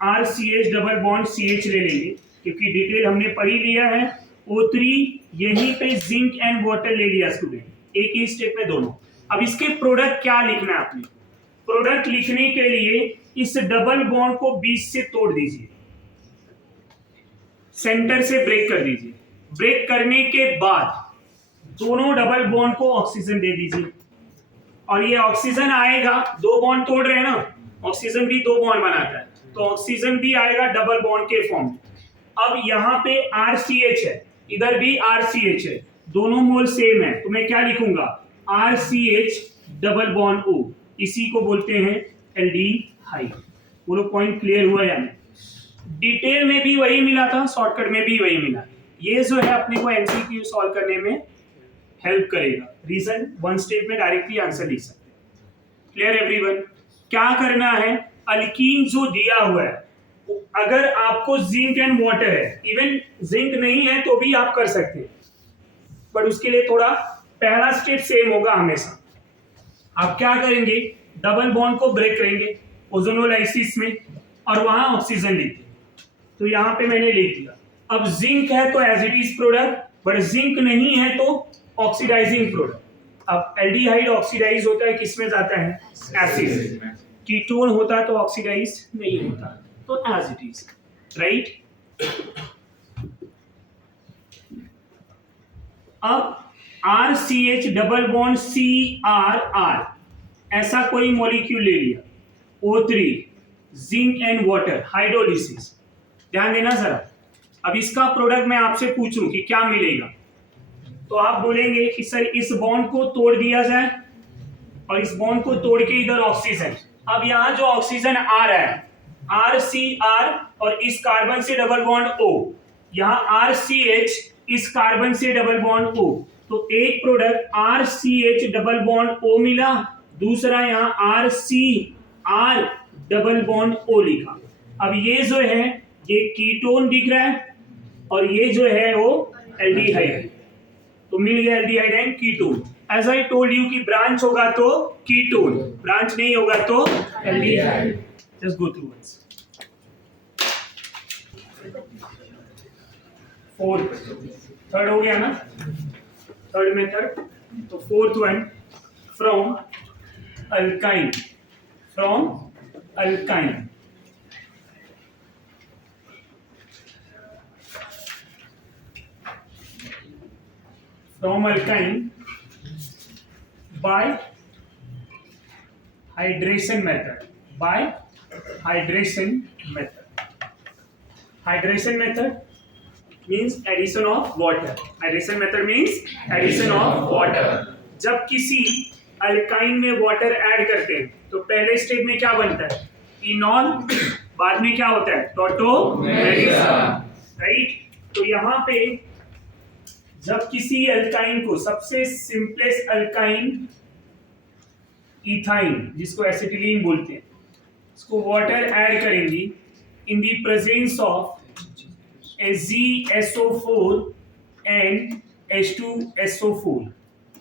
RCH डबल बॉन्ड CH ले लेंगे, क्योंकि डिटेल हमने पढ़ी लिया है, O3 यहीं पे जिंक एंड वाटर ले लिया स्टूडेंट, एक ही स्टेप में दोनों। अब इसके प्रोडक्ट क्या लिखना है आपने? प्रोडक्ट लिखने के लिए इस डबल बॉन्ड को बीच से तोड़ दीजिए, सेंटर से ब्रेक कर दीजिए। ब्रेक करने के बाद दोनों डबल बॉन्ड को ऑक्सीजन दे दीजिए, और ये ऑक्सीजन आएगा, 2 बॉन्ड तोड़ रहे हैं ना, ऑक्सीजन भी 2 बॉन्ड बनाता है, तो ऑक्सीजन भी आएगा डबल बॉन्ड के फॉर्म में। अब यहाँ पे RCH है, इधर भी RCH है, दोनों मोल सेम है, तो मैं क्या लिखूंगा? RCH डबल बॉन्ड O, इसी को बोलते हैं एल्डिहाइड। बोलो पॉइंट क्लियर हुआ या नहीं? डिटेल में भी वही मिला था, शॉर्टकट में भी वही मिला। ये जो है अपने को MCQ सॉल्व करने में हेल्प करेगा। रीजन 1 स्टेप में डायरेक्टली आंसर लिख सकते हैं। Clear everyone? क्या करना है? अल्कीन जो दिया हुआ है, अगर आपको जिंक एंड वाटर है, इवन जिंक नहीं है तो भी आप कर सकते हैं, बट उसके लिए थोड़ा पहला स्टेप सेम होगा हमेशा। आप क्या करेंगे? डबल बॉन्ड को ब्रेक करेंगे ओजोनोलाइसिस में, और वहां ऑक्सीजन लिखेंगे। तो यहां पे मैंने लिख दिया। अब जिंक है तो as it is product, but zinc नहीं है तो ऑक्सीडाइजिंग प्रोडक्ट। अब एल्डिहाइड ऑक्सीडाइज होता है, किसमें जाता है? एसिड। कीटोन होता तो ऑक्सीडाइज नहीं होता, तो एज इट इज, राइट? अब RCH डबल बॉन्ड CRR, ऐसा कोई मॉलिक्यूल ले लिया, O3 zinc and water hydrolysis. ध्यान देना जरा। अब इसका प्रोडक्ट मैं आपसे पूछूं कि क्या मिलेगा, तो आप बोलेंगे कि सर इस बॉन्ड को तोड़ दिया जाए और इस बॉन्ड को तोड़ के इधर ऑक्सीजन। अब यहाँ जो ऑक्सीजन आ रहा है RCR और इस कार्बन से डबल बॉन्ड O, यहाँ RCH इस कार्बन से डबल बॉन्ड O, तो एक product RCH double bond O मिला, दूसरा यहाँ RCR डबल बॉन्ड O लिखा। अब ये जो है ये कीटोन दिख रहा है और ये जो है वो एल्डिहाइड, तो मिल गया aldehyde and ketone. As I told you कि ब्रांच होगा तो कीटोन, ब्रांच नहीं होगा तो aldehyde. Just go through once. Fourth, third हो गया ना, थर्ड मेथड। तो fourth one, from alkyne, from alkyne, from alkyne by hydration method, by hydration method. Hydration method means addition of water. Hydration method means addition of water. जब किसी alkyne में water add करते हैं तो पहले step में क्या बनता है, इनॉल, बाद में क्या होता है, टॉटोमेरिज्म, राइट। तो यहाँ पे जब किसी अल्काइन को, सबसे सिंपलेस्ट अल्काइन इथाइन जिसको एसिटिलीन बोलते हैं, इसको वाटर ऐड करेंगी इन the presence of HgSO4 and H2SO4,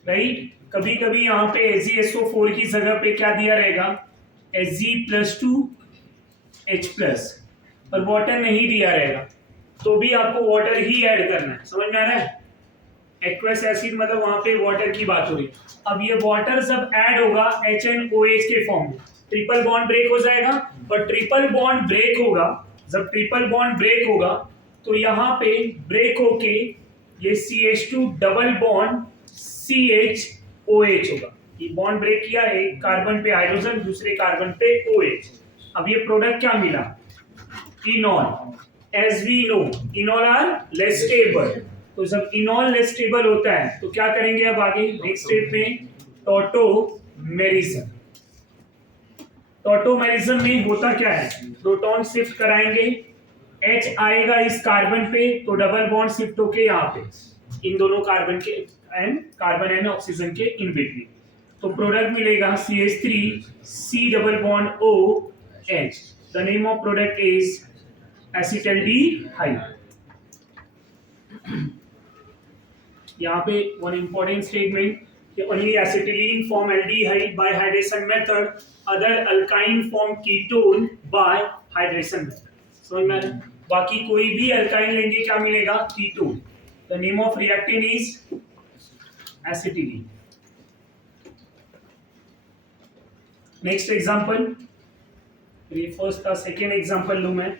right. कभी कभी यहाँ पे HgSO4 की जगह पे क्या दिया रहेगा, Hg+2H+, और वाटर नहीं दिया रहेगा तो भी आपको वाटर ही ऐड करना है। समझ में आ रहा है? एक्वस एसिड मतलब वहां पे वाटर की बात हो रही है। अब ये वाटर जब ऐड होगा HNOH के फॉर्म में, ट्रिपल बॉन्ड ब्रेक हो जाएगा, और ट्रिपल बॉन्ड ब्रेक होगा, जब ट्रिपल बॉन्ड ब्रेक होगा तो यहाँ पे ब्रेक होके ये CH2 डबल बॉन्ड CHOH होगा। ये बॉन्ड ब्रेक किया, एक कार्बन पे हाइड्रोजन, दूसरे कार्बन पे OH। अब ये प्रोडक्ट क्या मिला, enol. As we know enol are less stable, तो जब इनॉल लेस स्टेबल होता है तो क्या करेंगे, अब आगे नेक्स्ट स्टेप में टॉटोमेरिज्म। टॉटोमेरिज्म में होता क्या है, प्रोटॉन शिफ्ट कराएंगे, H आएगा इस कार्बन पे तो डबल बॉन्ड शिफ्ट होके यहाँ पे इन दोनों कार्बन के कार्बन एंड ऑक्सीजन के इन बिटवीन, तो प्रोडक्ट मिलेगा CH3C double bond OH। The name of product is acetaldehyde. यहाँ पे वन इंपॉर्टेंट स्टेटमेंट कि only acetylene form aldehyde bye hydration method, other alkyne form ketone bye hydration method. समझ में आ रहा है? बाकी कोई भी अल्काइन लेंगे क्या मिलेगा, ketone. The name of reactant is acetylene. Next example, ये फर्स्ट का सेकेंड एग्जांपल लूं मैं।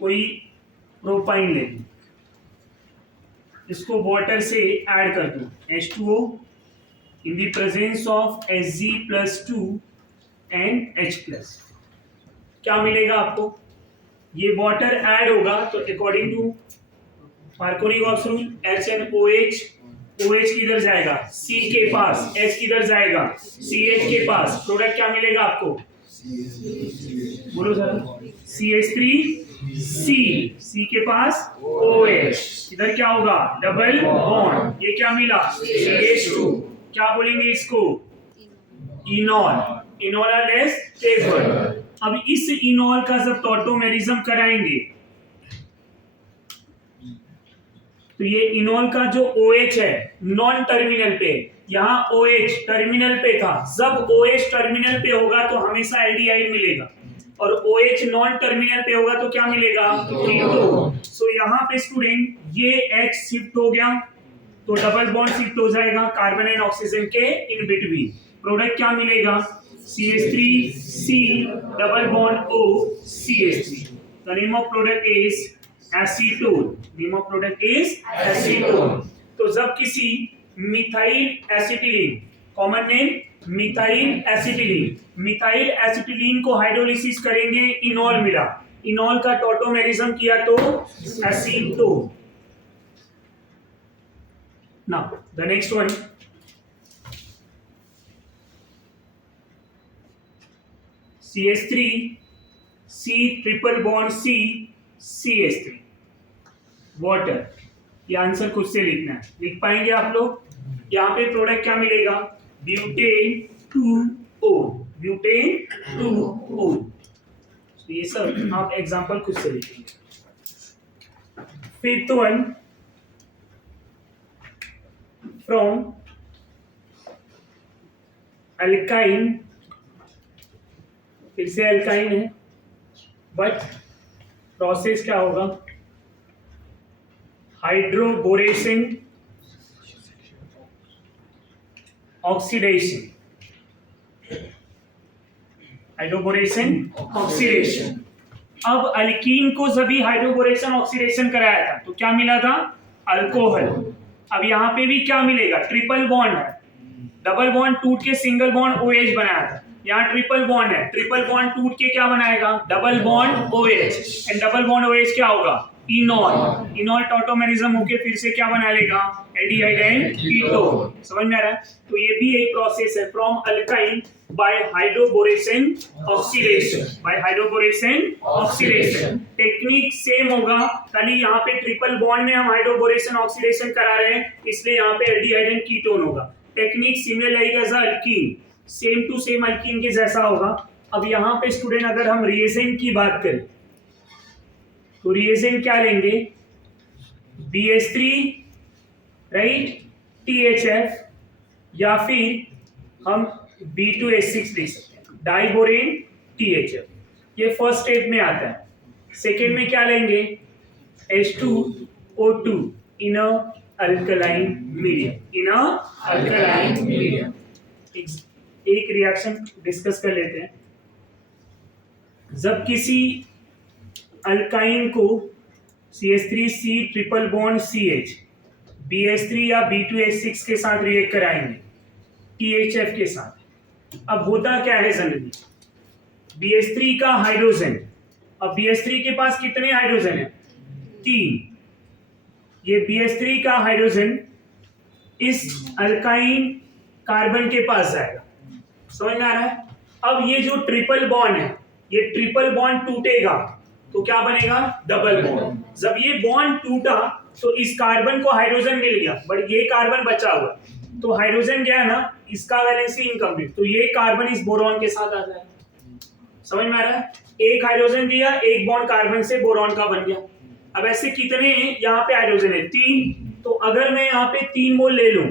कोई प्रोपाइन ले, इसको वाटर से ऐड कर दूं, H2O in the presence of Hg+2 and H+, क्या मिलेगा आपको, ये वाटर ऐड होगा तो according to Markovnikov rule HNOH, OH किधर जाएगा, C के पास, H किधर जाएगा, CH के पास, प्रोडक्ट क्या मिलेगा आपको, बोलो सर, CH3C, C के पास OH, इधर क्या होगा, डबल बॉन्ड, ये क्या मिला, CH2, क्या बोलेंगे इसको, enol. Enol are less stable. अब इस इनॉल का जब टॉटोमेरिज्म कराएंगे तो ये इनॉल का जो OH है नॉन टर्मिनल पे, यहाँ OH टर्मिनल पे था, जब OH टर्मिनल पे होगा तो हमेशा एल्डिहाइड मिलेगा, और OH नॉन टर्मिनल पे होगा तो क्या मिलेगा, कीटोन। सो यहाँ पे स्टूडेंट ये H शिफ्ट हो गया तो डबल बॉन्ड शिफ्ट हो जाएगा कार्बन एंड ऑक्सीजन के इन बिटवीन, प्रोडक्ट क्या मिलेगा, CH3C double bond O CH3। The name of product is acetone. Name of product is acetone. तो जब किसी methyl acetylene, common name methyl acetylene. Methyl acetylene को hydrolysis करेंगे, इनॉल मिला, इनॉल का टॉटोमेरिज्म किया तो acetone. Now the next one, CH3 C triple bond C CH3 water. ये आंसर खुद से लिखना है, लिख पाएंगे आप लोग? यहाँ पे प्रोडक्ट क्या मिलेगा? Butane 2O, butane 2O। तो ये सब आप एग्जांपल खुद से लिखेंगे। फिफ्थ वन, फ्रॉम अल्काइन, फिर से अल्काइन है, बट प्रोसेस क्या होगा? Hydroboration oxidation, hydroboration oxidation. अब अल्कीन को सभी हाइड्रोबोरेशन ऑक्सीडेशन कराया था तो क्या मिला था? अल्कोहल। अब यहाँ पे भी क्या मिलेगा? ट्रिपल बॉन्ड है, डबल बॉन्ड टूट के सिंगल बॉन्ड OH बनाया था, यहाँ ट्रिपल बॉन्ड है, ट्रिपल बॉन्ड टूट के क्या बनाएगा? Double bond OH, and double bond OH क्या होगा? इनॉल। इनॉल टॉटोमेरिज्म होके फिर से क्या बना लेगा? Aldehyde and ketone. समझ में आ रहा है? तो ये भी एक प्रोसेस है, from alkyne by hydroboration oxidation, by hydroboration oxidation. Technique same होगा, खाली यहाँ पे ट्रिपल बॉन्ड में हम हाइड्रोबोरेशन ऑक्सीडेशन करा रहे हैं, इसलिए यहाँ पे एल्डिहाइड एंड कीटोन होगा। Technique similar like as alkene, same to same alkene के जैसा होगा। अब यहाँ पे स्टूडेंट अगर हम रिएजेंट की बात करें तो रिएजेंट क्या लेंगे? BH3 राइट, THF, या फिर हम B2H6 लिख सकते हैं, डाइबोरेन THF। ये फर्स्ट स्टेप में आता है। सेकेंड में क्या लेंगे? H2O2 इन अ अल्कलाइन मीडियम, इन अ अल्कलाइन मीडियम। एक रिएक्शन डिस्कस कर लेते हैं। जब किसी अल्काइन को CH3C triple bond CH BH3 या B2H6 के साथ रिएक्ट कराएंगे THF के साथ, अब होता क्या है जनरली? BH3 का हाइड्रोजन, अब BH3 के पास कितने हाइड्रोजन है? 3। ये BH3 का हाइड्रोजन इस अल्काइन कार्बन के पास जाएगा। समझ में आ रहा है? अब ये जो ट्रिपल बॉन्ड है, ये ट्रिपल बॉन्ड टूटेगा तो क्या बनेगा? Double bond. जब ये बॉन्ड टूटा तो इस कार्बन को हाइड्रोजन मिल गया, बट ये कार्बन बचा हुआ, तो हाइड्रोजन गया ना, इसका वैलेंसी इनकम्प्लीट, तो ये कार्बन इस बोरॉन के साथ आ जाएगा। समझ में आ रहा है? एक हाइड्रोजन दिया, एक बॉन्ड कार्बन से बोरॉन का बन गया। अब ऐसे कितने यहाँ पे हाइड्रोजन है? 3। तो अगर मैं यहाँ पे 3 मोल ले लूं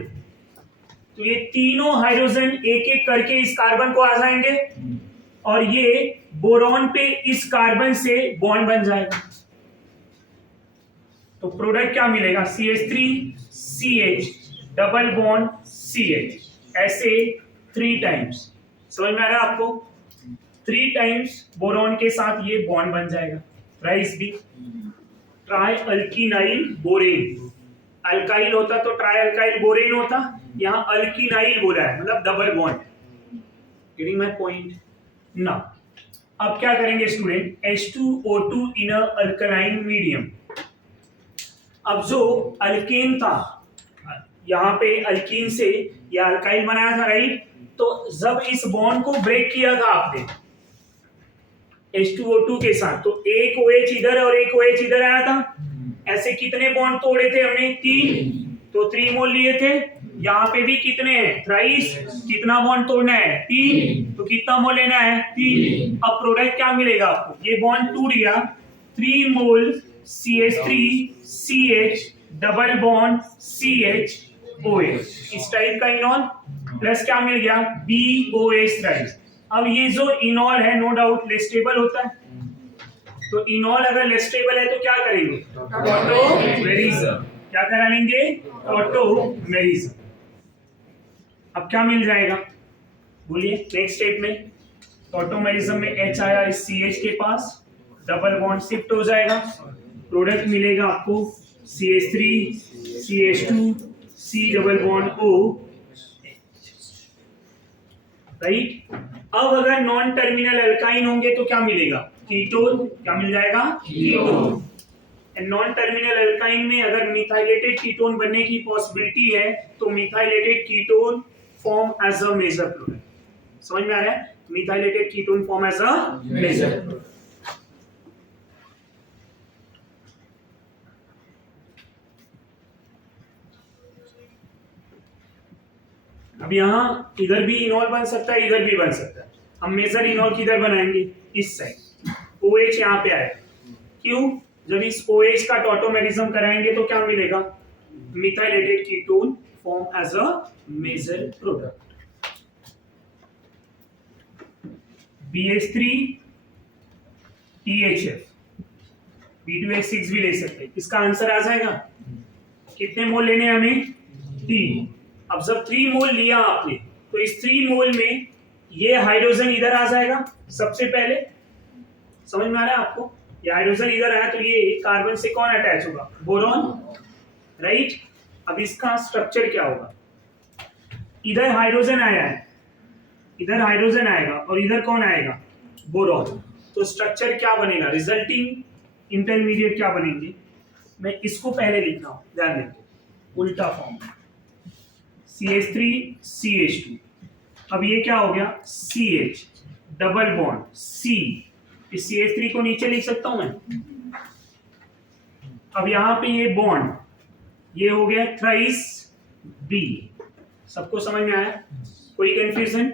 तो ये तीनों हाइड्रोजन एक एक करके इस कार्बन को आ जाएंगे और ये बोरॉन पे इस कार्बन से बॉन्ड बन जाएगा। तो प्रोडक्ट क्या मिलेगा? CH3CH डबल बॉन्ड CH, ऐसे 3 टाइम्स। समझ में आ रहा है आपको? 3 टाइम्स बोरॉन के साथ ये बॉन्ड बन जाएगा। राइस भी ट्राई अल्किनाइल बोरेन, अल्काइल होता तो ट्राई अल्काइल बोरेन होता, यहाँ अल्किनाइल बोला है, मतलब double bond. Getting my point? ना अब क्या करेंगे स्टूडेंट? H2O2 इन अ अल्कलाइन मीडियम। अब जो अल्केन था, यहाँ पे अल्कीन से या अल्काइल बनाया था राइट, तो जब इस बॉन्ड को ब्रेक किया था आपने H2O2 के साथ, तो एक OH इधर और एक OH इधर आया था। ऐसे कितने बॉन्ड तोड़े थे हमने? 3। तो 3 मोल लिए थे। यहाँ पे भी कितने हैं? थ्राइस। कितना बॉन्ड तोड़ना है? 3। तो कितना मोल लेना है? 3। अब प्रोडक्ट क्या मिलेगा आपको? ये बॉन्ड टूट गया, 3 मोल CH3CH डबल बॉन्ड CHOH, इस टाइप का इनॉल, प्लस क्या मिल गया? BOH thrice. अब ये जो इनॉल है नो डाउट लेस्टेबल होता है, तो इनॉल अगर लेस्टेबल है तो क्या करेंगे? टॉटोमेरिज्म। क्या करा लेंगे? टॉटोमेरिज्म। अब क्या मिल जाएगा? बोलिए नेक्स्ट स्टेप में। टॉटोमेरिज्म में H आया इस CH के पास, डबल बॉन्ड शिफ्ट हो जाएगा, प्रोडक्ट मिलेगा आपको CH3CH2 C double bond O, right. अब अगर नॉन टर्मिनल अल्काइन होंगे तो क्या मिलेगा? कीटोन। क्या मिल जाएगा? कीटोन। नॉन टर्मिनल अल्काइन में अगर मिथाइलेटेड कीटोन बनने की पॉसिबिलिटी है तो methylated ketone form as a major product. समझ में आ रहा है? Methylated ketone form as a major product. अब यहाँ इधर भी इनॉल बन सकता है, इधर भी बन सकता है। हम मेजर इनॉल किधर बनाएंगे? इस साइड। OH यहाँ पे आएगा। क्यों? जब इस OH का टॉटोमेरिज्म कराएंगे तो क्या मिलेगा? Methylated ketone form as a major product. BH3 THF, B2H6 भी ले सकते हैं। इसका आंसर आ जाएगा। कितने मोल लेने हैं हमें? 3। अब जब 3 मोल लिया आपने तो इस 3 मोल में ये हाइड्रोजन इधर आ जाएगा सबसे पहले। समझ में आ रहा है आपको? ये हाइड्रोजन इधर आया तो ये कार्बन से कौन अटैच होगा? Boron, right. अब इसका स्ट्रक्चर क्या होगा? इधर हाइड्रोजन आया है, इधर हाइड्रोजन आएगा और इधर कौन आएगा? बोरॉन। तो स्ट्रक्चर क्या बनेगा? रिजल्टिंग इंटरमीडिएट क्या बनेंगे? मैं इसको पहले लिख रहा हूं, ध्यान देंगे। उल्टा फॉर्म, CH3 CH2। अब ये क्या हो गया? CH double bond C। इस CH3 को नीचे लिख सकता हूं मैं। अब यहां पे ये बॉन्ड, ये हो गया थ्राइस B। सबको समझ में आया? कोई कंफ्यूजन?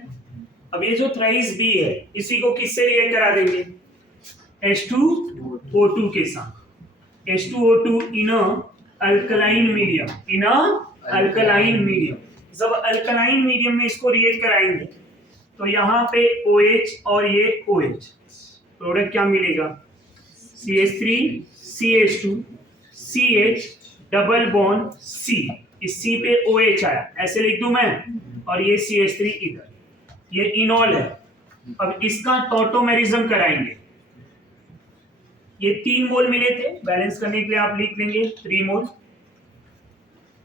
अब ये जो थ्राइस B है इसी को किससे रिएक्ट करा देंगे? H2O2 के साथ। H2O2 इन अ अल्कलाइन मीडियम, इन अ अल्कलाइन मीडियम। जब अल्कलाइन मीडियम में इसको रिएक्ट कराएंगे तो यहाँ पे OH और ये OH, प्रोडक्ट क्या मिलेगा? CH3 CH2 CH double bond C। इस C पे OH आया, ऐसे लिख दूं मैं, और ये CH3 इधर, ये इनॉल है। अब इसका टॉटोमेरिज्म कराएंगे। ये 3 मोल मिले थे, बैलेंस करने के लिए आप लिख लेंगे 3 मोल।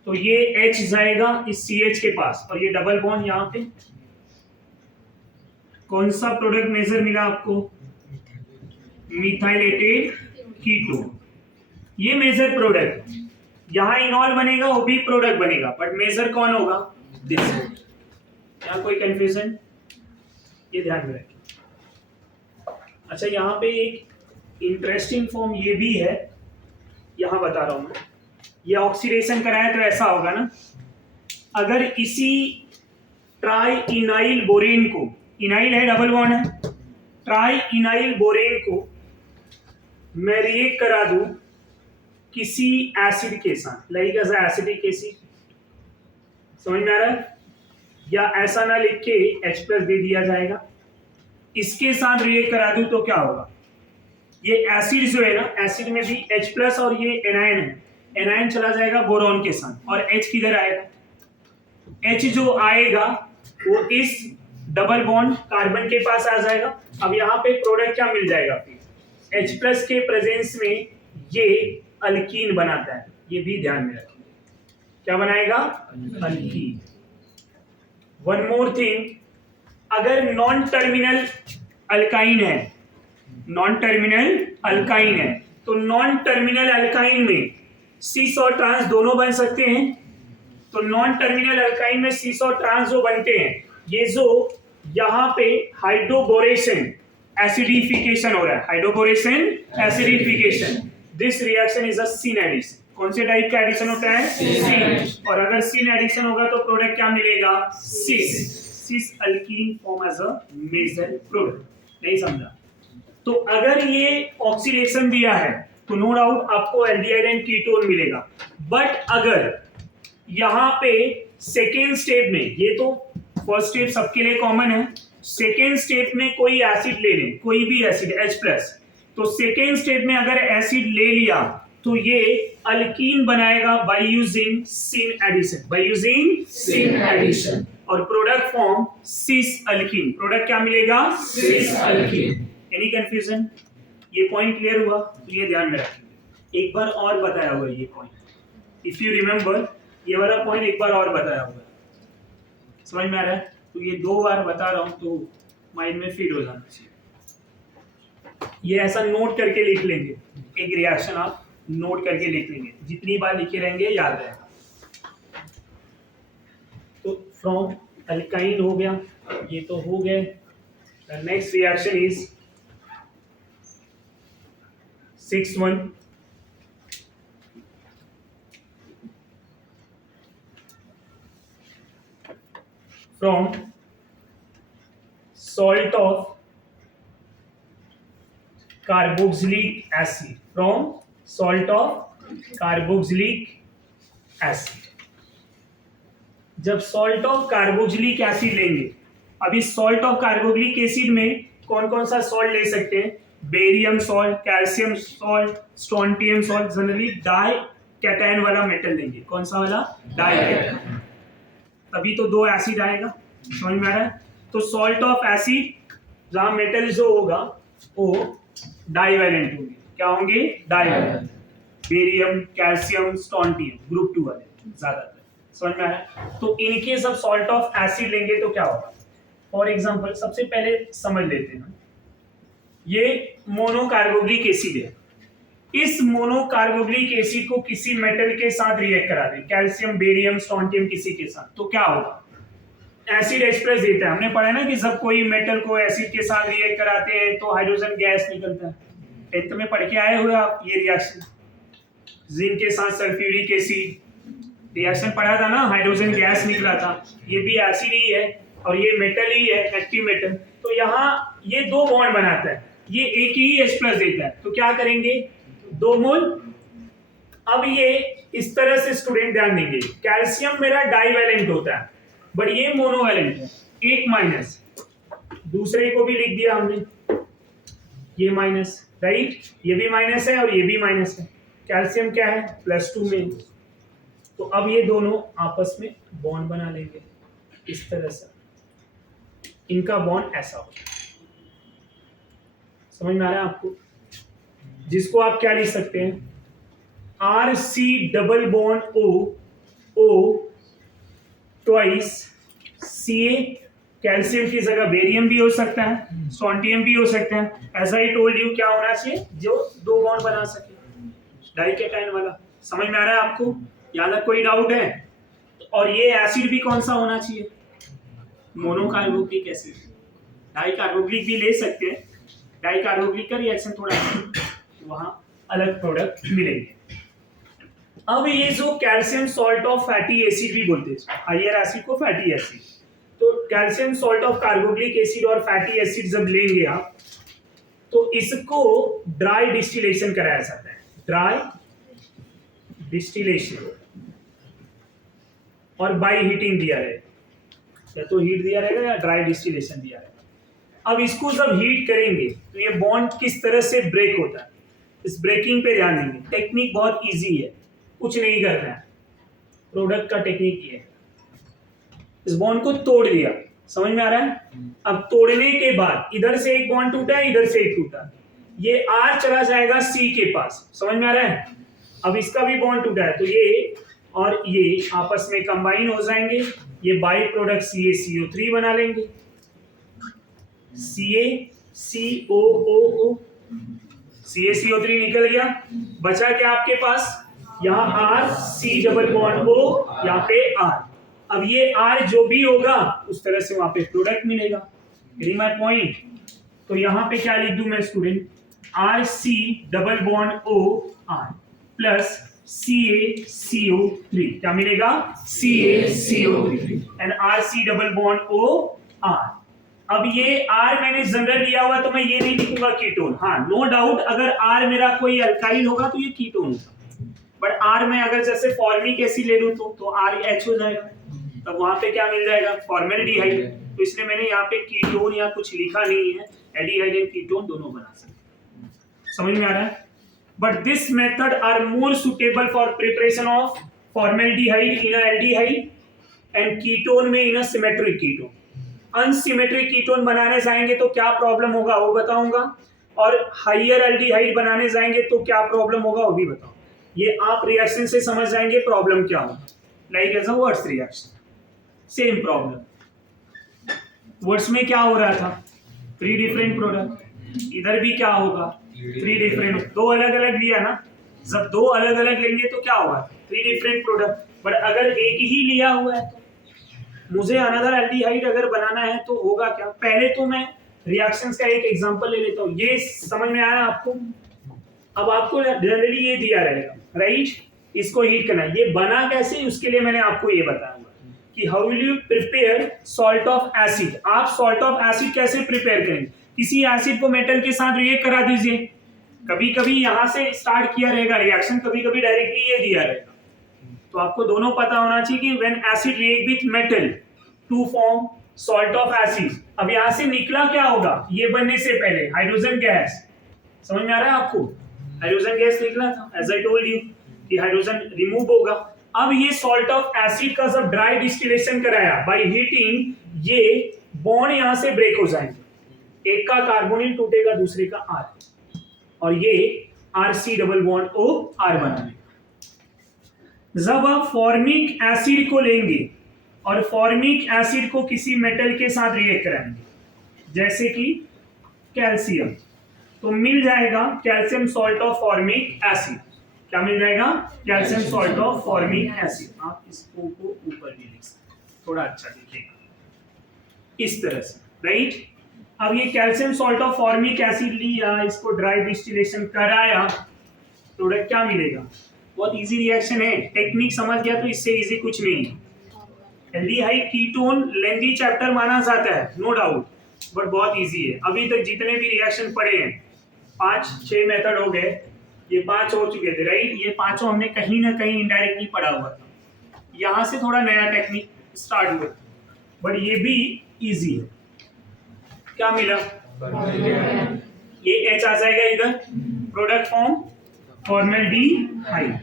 तो ये H जाएगा इस CH के पास और ये डबल बॉन्ड यहाँ पे। कौन सा प्रोडक्ट मेजर मिला आपको? Methylated ketone. ये मेजर प्रोडक्ट, यहाँ इनॉल बनेगा वो भी प्रोडक्ट बनेगा, बट मेजर कौन होगा? दिस। यहाँ कोई कंफ्यूजन? ये ध्यान में रखिए। अच्छा, यहाँ पे एक इंटरेस्टिंग फॉर्म ये भी है, यहाँ बता रहा हूं मैं। ये ऑक्सीडेशन कराए तो ऐसा होगा ना, अगर इसी ट्राई इनाइल बोरेन को, इनाइल है डबल बॉन्ड है, ट्राई इनाइल बोरेन को मैं रिएक्ट करा दूं किसी एसिड के साथ, लाइक एज एसिडिक एसिड। समझ में आ रहा है? या ऐसा ना लिख के H+ दे दिया जाएगा, इसके साथ रिएक्ट करा दूं तो क्या होगा? ये एसिड जो है ना, एसिड में भी H+ और ये एनायन है, एनायन चला जाएगा बोरॉन के साथ और H किधर आएगा? H जो आएगा वो इस डबल बॉन्ड कार्बन के पास आ जाएगा। अब यहाँ पे प्रोडक्ट क्या मिल जाएगा? H+ के प्रेजेंस में ये अल्कीन बनाता है, ये भी ध्यान में रखिए। क्या बनाएगा? अल्कीन। वन मोर थिंग, अगर नॉन टर्मिनल अल्काइन है, नॉन टर्मिनल अल्काइन है, तो नॉन टर्मिनल अल्काइन में सिस और ट्रांस दोनों बन सकते हैं। तो नॉन टर्मिनल अल्काइन में सिस और ट्रांस जो बनते हैं, ये जो यहाँ पे हाइड्रोबोरेशन एसिडिफिकेशन हो रहा है, hydroboration acidification, this reaction is a syn addition. कौन से टाइप का एडिशन होता है? सीन। और अगर सीन एडिशन होगा तो प्रोडक्ट क्या मिलेगा? Cis. Cis alkene form as a major product. नहीं समझा? तो अगर ये ऑक्सीडेशन दिया है तो नो डाउट आपको एल्डिहाइड एंड कीटोन मिलेगा। बट अगर यहाँ पे सेकेंड स्टेप में, ये तो फर्स्ट स्टेप सबके लिए कॉमन है, सेकेंड स्टेप में कोई एसिड ले लें, कोई भी एसिड H+, तो सेकेंड स्टेप में अगर एसिड ले लिया तो ये अल्कीन बनाएगा by using syn addition, by using syn addition, और product form cis alkene. Product क्या मिलेगा? Cis alkene. Any confusion? ये पॉइंट क्लियर हुआ? तो ये ध्यान में रखेंगे। एक बार और बताया हुआ ये पॉइंट, इफ यू रिमेंबर, ये वाला पॉइंट एक बार और बताया हुआ है, समझ में आ रहा है? तो ये 2 बार बता रहा हूँ तो माइंड में फीड हो जाना चाहिए। ये ऐसा नोट करके लिख लेंगे, एक रिएक्शन आप नोट करके लिख लेंगे, जितनी बार लिखे रहेंगे याद रहेगा। तो फ्रॉम अल्काइन हो गया, ये तो हो गए। Next reaction is 6-1 from salt of carboxylic acid, from salt of carboxylic acid। जब सॉल्ट ऑफ कार्बोक्सिलिक एसिड लेंगे, अभी सॉल्ट ऑफ कार्बोक्सिलिक एसिड में कौन कौन सा सॉल्ट ले सकते हैं? Barium salt, calcium salt, strontium salt, generally dication वाला मेटल लेंगे। कौन सा वाला? Dication. तभी तो 2 एसिड आएगा, समझ में आ रहा है? तो सॉल्ट ऑफ एसिड जहां मेटल जो होगा वो डाईवैलेंट होंगे। क्या होंगे? Divalent. Barium, calcium, strontium group 2 वाले ज्यादातर, समझ में आ रहा है? तो इनके सब सॉल्ट ऑफ एसिड लेंगे तो क्या होगा? फॉर एग्जांपल सबसे पहले समझ लेते हैं, ये मोनोकार्बोक्सिलिक एसिड है। इस मोनोकार्बोक्सिलिक एसिड को किसी मेटल के साथ रिएक्ट करा दें, कैल्शियम, बेरियम, स्ट्रोंटियम किसी के साथ, तो क्या होगा? एसिड एक्सप्रेस देता है। हमने पढ़ा ना कि जब कोई मेटल को एसिड के साथ रिएक्ट कराते हैं तो हाइड्रोजन गैस निकलता है। 10th में पढ़ के आए हुए आप ये रिएक्शन, जिंक के साथ सल्फ्यूरिक एसिड रिएक्शन पढ़ा था ना, हाइड्रोजन गैस निकला था। ये भी एसिड ही है और ये मेटल ही है, एक्टिव मेटल। तो यहाँ ये 2 बॉन्ड बनाता है, ये एक ही एक्सप्रेस देता है, तो क्या करेंगे? 2 मोल। अब ये इस तरह से स्टूडेंट ध्यान देंगे, कैल्शियम मेरा डाईवैलेंट होता है बट ये मोनोवैलेंट है, 1 माइनस, दूसरे को भी लिख दिया हमने, ये माइनस, राइट? ये भी माइनस है और ये भी माइनस है। कैल्शियम क्या है? +2 में। तो अब ये दोनों आपस में बॉन्ड बना लेंगे इस तरह से, इनका बॉन्ड ऐसा हो। समझ में आ रहा है आपको? जिसको आप क्या लिख सकते हैं? RC double bond O twice Ca। Calcium की जगह बेरियम भी हो सकता है, स्ट्रोंटियम भी हो सकता है। एज आई टोल्ड यू, क्या होना चाहिए? जो 2 बॉन्ड बना सके, डाइकेटायन वाला। समझ में आ रहा है आपको? यहाँ तक कोई डाउट है? और ये एसिड भी कौन सा होना चाहिए? Monocarboxylic acid. डाइकार्बोक्सिलिक भी ले सकते हैं, डाइकार्बोक्सिलिक का रिएक्शन थोड़ा वहां अलग प्रोडक्ट मिलेंगे। अब ये जो calcium salt of fatty acid भी बोलते हैं, हायर एसिड को फैटी एसिड। तो calcium salt of carboxylic acid और फैटी एसिड जब लेंगे आप, तो इसको ड्राई डिस्टिलेशन कराया जाता है, ड्राई डिस्टिलेशन, और बाई हीटिंग दिया रहेगा, या तो हीट दिया रहेगा या ड्राई डिस्टिलेशन दिया रहेगा। अब इसको जब हीट करेंगे तो ये बॉन्ड किस तरह से ब्रेक होता है, इस ब्रेकिंग पे ध्यान देंगे। टेक्निक बहुत इजी है, कुछ नहीं करना है, प्रोडक्ट का टेक्निक ये है। इस बॉन्ड को तोड़ दिया, समझ में आ रहा है? अब तोड़ने के बाद इधर से एक बॉन्ड टूटा है, इधर से एक टूटा, ये R चला जाएगा C के पास, समझ में आ रहा है? अब इसका भी बॉन्ड टूटा है तो ये और ये आपस में कंबाइन हो जाएंगे, ये बाई प्रोडक्ट CaCO3 बना लेंगे, CaCOOO, CaCO3 निकल गया, बचा क्या आपके पास? यहाँ R, C double bond O, यहाँ पे R। अब ये R जो भी होगा उस तरह से वहां पे प्रोडक्ट मिलेगा। Getting my point? तो यहाँ पे क्या लिख दूं मैं student? RC double bond O R plus CaCO3, क्या मिलेगा? CaCO3 and RC double bond O R। अब ये R मैंने जनरल लिया हुआ तो मैं ये नहीं लिखूंगा कीटोन। हाँ, नो डाउट, अगर R मेरा कोई अल्काइल होगा तो ये कीटोन होगा, बट R में अगर जैसे फॉर्मिक एसिड ले लूं तो RH हो जाएगा, तब वहां पे क्या मिल जाएगा? फॉर्मेल्डिहाइड। तो इसलिए मैंने यहाँ पे कीटोन या कुछ लिखा नहीं है, एल्डिहाइड एंड कीटोन दोनों बना सकते। समझ में आ रहा है? But this method are more suitable for preparation of formaldehyde in aldehyde and ketone में in symmetric ketone. Unsymmetric ketone बनाने जाएंगे तो क्या प्रॉब्लम होगा वो बताऊंगा, और हाइयर एल्डिहाइड बनाने जाएंगे तो क्या प्रॉब्लम होगा वो भी बताऊंगा। ये आप रिएक्शन से समझ जाएंगे प्रॉब्लम क्या होगा। Like as a Wurtz reaction. Same problem, Wurtz में क्या हो रहा था, 3 डिफरेंट प्रोडक्ट, इधर भी क्या होगा 3 डिफरेंट, 2 अलग अलग लिया ना, जब 2 अलग अलग लेंगे तो क्या होगा 3 डिफरेंट प्रोडक्ट। बट अगर एक ही लिया हुआ है तो मुझे अनदर एल्डिहाइड अगर बनाना है तो होगा क्या, पहले तो मैं रिएक्शंस का एक एग्जांपल ले लेता हूं, ये समझ में आया आपको। अब आपको जनरली ये दिया रहेगा राइट, इसको हीट करना, ये बना कैसे उसके लिए मैंने आपको ये बताऊंगा कि how will you prepare salt of acid. आप सॉल्ट ऑफ एसिड कैसे प्रिपेयर करेंगे, किसी एसिड को मेटल के साथ रिएक्ट करा दीजिए, कभी कभी यहां से स्टार्ट किया रहेगा रिएक्शन, कभी कभी डायरेक्टली ये दिया रहेगा, तो आपको दोनों पता होना चाहिए कि when acid react with metal to form salt of acid, अब यहां से निकला क्या होगा, ये बनने से पहले हाइड्रोजन गैस, समझ में आ रहा है आपको, हाइड्रोजन गैस निकला था एज आई टोल्ड यू कि हाइड्रोजन रिमूव होगा। अब ये सॉल्ट ऑफ एसिड का जब ड्राई डिस्टिलेशन कराया बाय हीटिंग, ये बॉन्ड यहां से ब्रेक हो जाएंगे, एक का कार्बोनिल टूटेगा दूसरे का आर, और ये RC double bond O R बनाएगा। जब आप फॉर्मिक एसिड को लेंगे और फॉर्मिक एसिड को किसी मेटल के साथ रिएक्ट कराएंगे, जैसे कि कैल्शियम, तो मिल जाएगा calcium salt of formic acid. क्या मिल जाएगा, calcium salt of formic acid. आप इसको को ऊपर भी लिख सकते हैं, थोड़ा अच्छा दिखेगा इस तरह से, राइट। अब ये calcium salt of formic acid लिया, इसको ड्राई डिस्टिलेशन कराया, प्रोडक्ट क्या मिलेगा, बहुत इजी रिएक्शन है, टेक्निक समझ गया तो इससे इजी कुछ नहीं है। एल्डिहाइड कीटोन लेंथी चैप्टर माना जाता है नो डाउट, बट बहुत इजी है। अभी तक जितने भी रिएक्शन पढ़े हैं 5-6 मेथड हो गए, ये 5 हो चुके थे राइट, ये 5 हमने कहीं ना कहीं इनडायरेक्टली पढ़ा हुआ था, यहाँ से थोड़ा नया टेक्निक स्टार्ट हुआ, बट ये भी इजी है। क्या मिला, ये H आ जाएगा इधर, प्रोडक्ट फॉर्म फॉर्मेल्डिहाइड,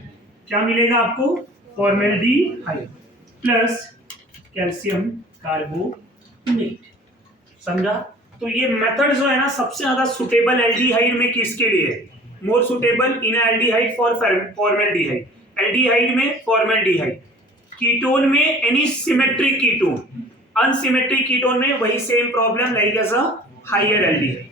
क्या मिलेगा आपको, फॉर्मेल्डिहाइड प्लस कैल्शियम कार्बोनेट, समझा। तो ये मेथड जो है ना सबसे ज्यादा सुटेबल एल्डिहाइड में किसके लिए है, more suitable in aldehyde for formaldehyde, aldehyde में फॉर्मेल्डिहाइड, कीटोन में any symmetric ketone, unsymmetric ketone में वही same problem like as a higher aldehyde.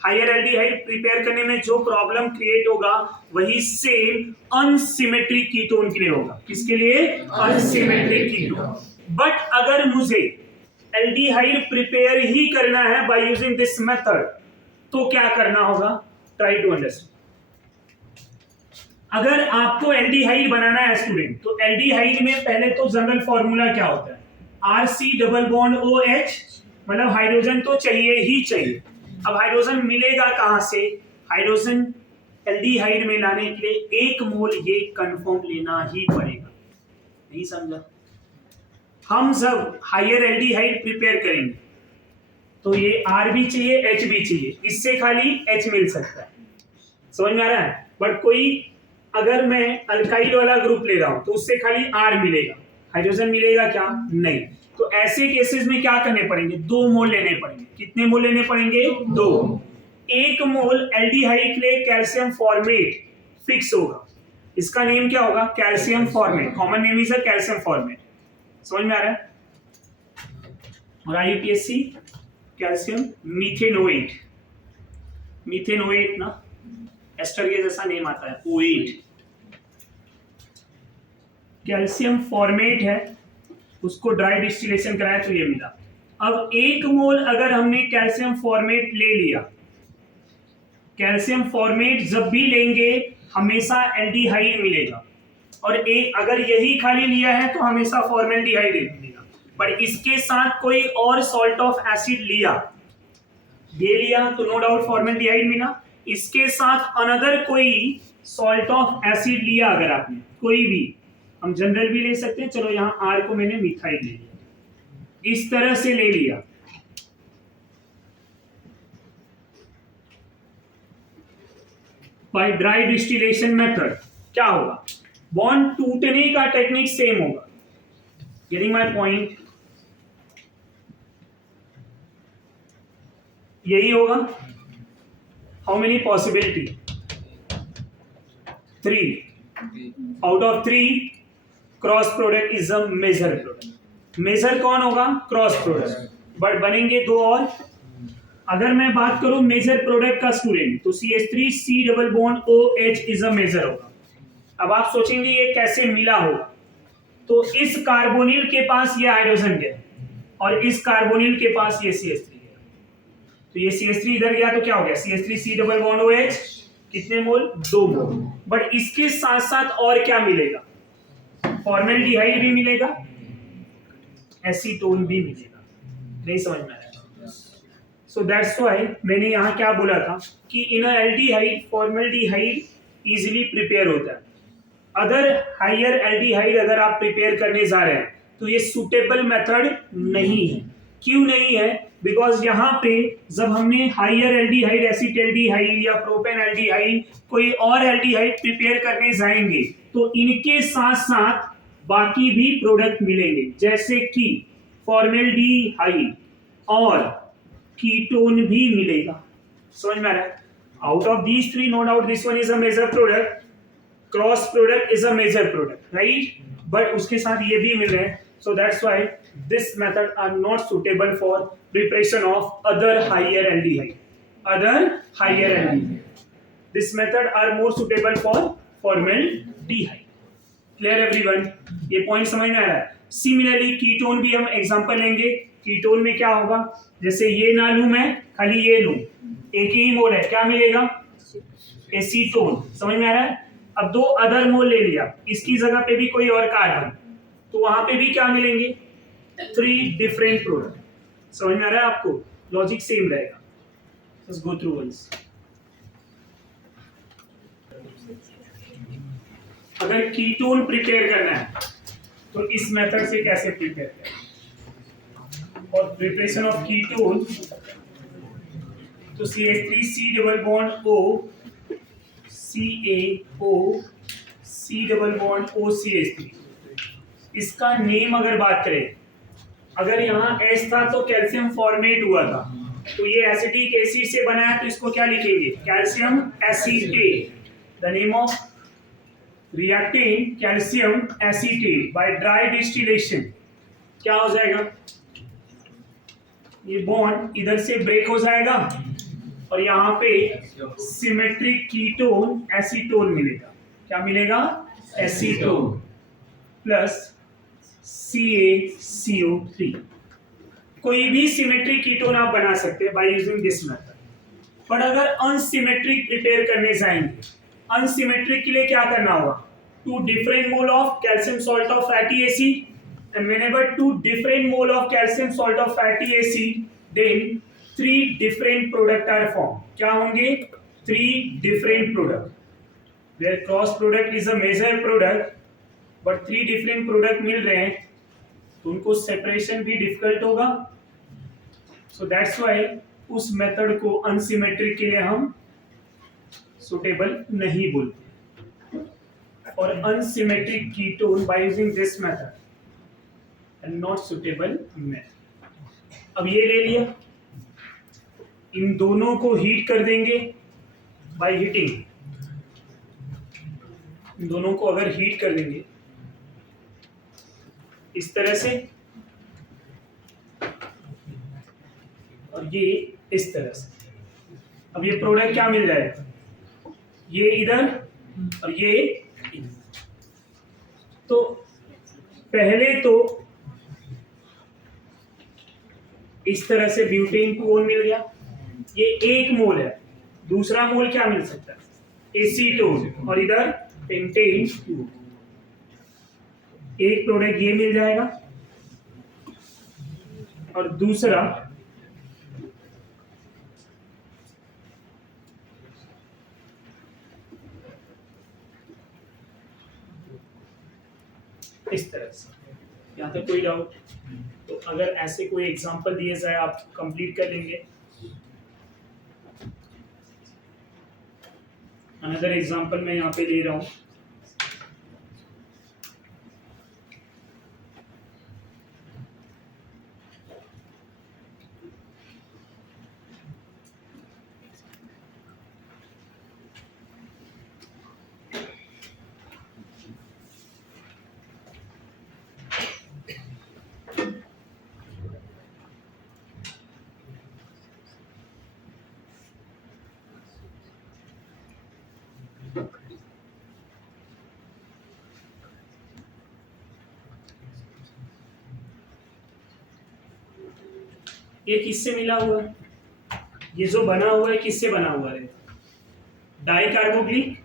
Higher aldehyde prepare करने में जो प्रॉब्लम क्रिएट होगा वही सेम अनसिमेट्रिक कीटोन के लिए होगा, किसके लिए, अनसिमेट्रिक कीटोन। बट अगर मुझे एल्डिहाइड प्रिपेयर ही करना है बाय यूजिंग दिस मेथड, तो क्या करना होगा, ट्राई टू अंडरस्टैंड। अगर आपको एल्डिहाइड बनाना है स्टूडेंट, तो एल्डिहाइड में पहले तो जनरल फॉर्मूला क्या होता है, RC डबल बॉन्ड OH, मतलब हाइड्रोजन तो चाहिए ही चाहिए। अब हाइड्रोजन मिलेगा कहां से, हाइड्रोजन एल्डिहाइड में लाने के लिए 1 मोल ये कंफर्म लेना ही पड़ेगा, नहीं समझा। हम जब हायर एल्डिहाइड प्रिपेयर करेंगे तो ये R भी चाहिए H भी चाहिए, इससे खाली H मिल सकता है, समझ में आ रहा है। बट कोई अगर मैं अल्काइल वाला ग्रुप ले रहा हूं तो उससे खाली R मिलेगा, हाइड्रोजन मिलेगा क्या, नहीं। तो ऐसे केसेस में क्या करने पड़ेंगे, 2 मोल लेने पड़ेंगे। कितने मोल लेने पड़ेंगे, 2। 1 मोल एल्डिहाइड के लिए कैल्शियम फॉर्मेट फिक्स होगा, इसका नेम क्या होगा, calcium formate, common name is a calcium formate, समझ में आ रहा है। और IUPAC कैल्शियम मीथेनोएट, मीथेनोएट ना एस्टर के जैसा नेम आता है, O8 कैल्शियम फॉर्मेट है, उसको ड्राई डिस्टिलेशन कराया तो ये मिला। अब 1 मोल अगर हमने कैल्शियम फॉर्मेट ले लिया, कैल्शियम फॉर्मेट जब भी लेंगे हमेशा एल्डिहाइड मिलेगा, और एक अगर यही खाली लिया है तो हमेशा फॉर्मेल्डिहाइड मिलेगा। पर इसके साथ कोई और सॉल्ट ऑफ एसिड लिया, ये लिया तो नो डाउट फॉर्मेल्डिहाइड मिला, इसके साथ अनदर कोई सॉल्ट ऑफ एसिड लिया अगर आपने कोई भी, हम जनरल भी ले सकते हैं, चलो यहां R को मैंने मिथाइल ले लिया, इस तरह से ले लिया, बाय ड्राई डिस्टिलेशन मेथड क्या होगा, बॉन्ड टूटने का टेक्निक सेम होगा, गेटिंग माय पॉइंट, यही होगा। How many possibility, 3 out of 3 cross product is a major product. Major कौन होगा? Cross product. बट बनेंगे दो और। अगर मैं बात करूं मेजर प्रोडक्ट का स्टूडेंट, तो CH3 C double bond OH is a major होगा। अब आप सोचेंगे ये कैसे मिला होगा, तो इस कार्बोनिल के पास ये हाइड्रोजन गया और इस कार्बोनिल के पास ये CH3 गया, तो ये CH3 इधर गया तो क्या हो गया? CH3 C double bond OH कितने मोल? 2 मोल। बट इसके साथ साथ और क्या मिलेगा? फॉर्मेल्डिहाइड भी मिलेगा, एसीटोन भी मिलेगा। नहीं समझ में आया? सो दैट्स व्हाई मैंने यहाँ क्या बोला था कि इन एल्डिहाइड फॉर्मेल्डिहाइड इजीली प्रिपेयर होता है। अदर हायर एल्डिहाइड अगर आप प्रिपेयर करने जा रहे हैं तो ये सुटेबल मेथड नहीं है। क्यों नहीं है? बिकॉज यहाँ पे जब हमने हायर एल्डिहाइड, एसिटेल्डिहाइड या प्रोपेन एल्डिहाइड, कोई और एल्डिहाइड प्रिपेयर करने जाएंगे तो इनके साथ साथ बाकी भी प्रोडक्ट मिलेंगे, जैसे कि फॉर्मेल्डिहाइड और कीटोन भी मिलेगा। समझ में आ रहा है? Out of these three, no doubt this one is a major product, cross product is a major product, right? But उसके साथ ये भी मिल रहे हैं, so that's why this method are not suitable for preparation of other higher aldehyde. This method are more suitable for formaldehyde. Clear everyone? ये point समझ में आ रहा है? सिमिलरली कीटोन भी हम एग्जांपल लेंगे। कीटोन में क्या होगा? जैसे ये ना लूं मैं, खाली ये लूं, एक ही मोल है, क्या मिलेगा? एसीटोन। समझ में आ रहा है? अब दो अदर मोल ले लिया, इसकी जगह पे भी कोई और कार्बन, तो वहां पे भी क्या मिलेंगे? 3 डिफरेंट प्रोडक्ट। समझ में आ रहा है आपको? लॉजिक सेम रहेगा। Let's go through once. अगर कीटोन प्रिपेयर करना है तो इस मेथड से कैसे प्रिपेयर करें? और प्रिपरेशन ऑफ कीटोन, तो CH3C double bond O CaO C double bond OCH3, इसका नेम अगर बात करें, अगर यहाँ H था तो कैल्शियम फॉर्मेट हुआ था, तो ये एसिटिक एसिड से बना है, तो इसको क्या लिखेंगे? Calcium acetate. The name of reactant calcium acetate by dry distillation. क्या हो जाएगा? ये बॉन्ड इधर से ब्रेक हो जाएगा और यहाँ पे सिमेट्रिक कीटोन एसीटोन मिलेगा। क्या मिलेगा? Acetone plus CaCO3। कोई भी सिमेट्रिक कीटोन आप बना सकते हैं बाय यूजिंग दिस मेथड। पर अगर अनसिमेट्रिक प्रिपेयर करने जाएंगे, अनसिमेट्रिक के लिए क्या करना होगा? 2 different mole of calcium salt of fatty acid, and whenever 2 different mole of calcium salt of fatty acid, then 3 different product are formed. क्या होंगे? 3 different product. Where cross product is a major product, but 3 different product मिल रहे हैं, तो उनको separation भी difficult होगा। So that's why उस method को अनसिमेट्रिक के लिए हम सुटेबल नहीं बोलते। और unsymmetric ketone by using this method and not suitable method। अब ये ले लिया, इन दोनों को हीट कर देंगे बाय हीटिंग। इन दोनों को अगर हीट कर देंगे इस तरह से और ये इस तरह से, अब ये प्रोडक्ट क्या मिल जाएगा? ये इधर और ये इधर। तो पहले तो इस तरह से ब्यूटेन 2 मिल गया, ये 1 मोल है। दूसरा मोल क्या मिल सकता है? एसीटोन, और इधर पेंटेन 2। एक प्रोडक्ट ये मिल जाएगा और दूसरा इस तरह से। यहाँ तक कोई डाउट? तो अगर ऐसे कोई एग्जांपल दिए जाए आप कंप्लीट कर लेंगे। अनदर एग्जांपल मैं यहाँ पे दे रहा हूँ। ये किससे मिला हुआ है? ये जो बना हुआ है किससे बना हुआ है? डाई कार्बोक्सिलिक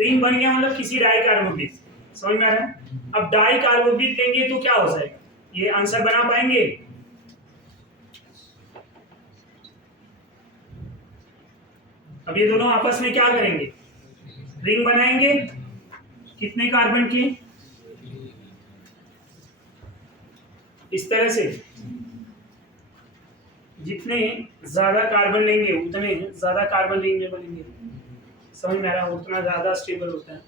रिंग बन गया, मतलब किसी डाई कार्बोक्सिलिक। समझ में आ रहा है? अब डाई कार्बोक्सिलिक लेंगे तो क्या हो जाएगा? ये आंसर बना पाएंगे? अब ये दोनों आपस में क्या करेंगे? रिंग बनाएंगे। कितने कार्बन के? इस तरह से जितने ज्यादा कार्बन लेंगे उतने ज्यादा कार्बन रिंग में बनेंगे। समझ में आ रहा है? उतना ज्यादा स्टेबल होता है।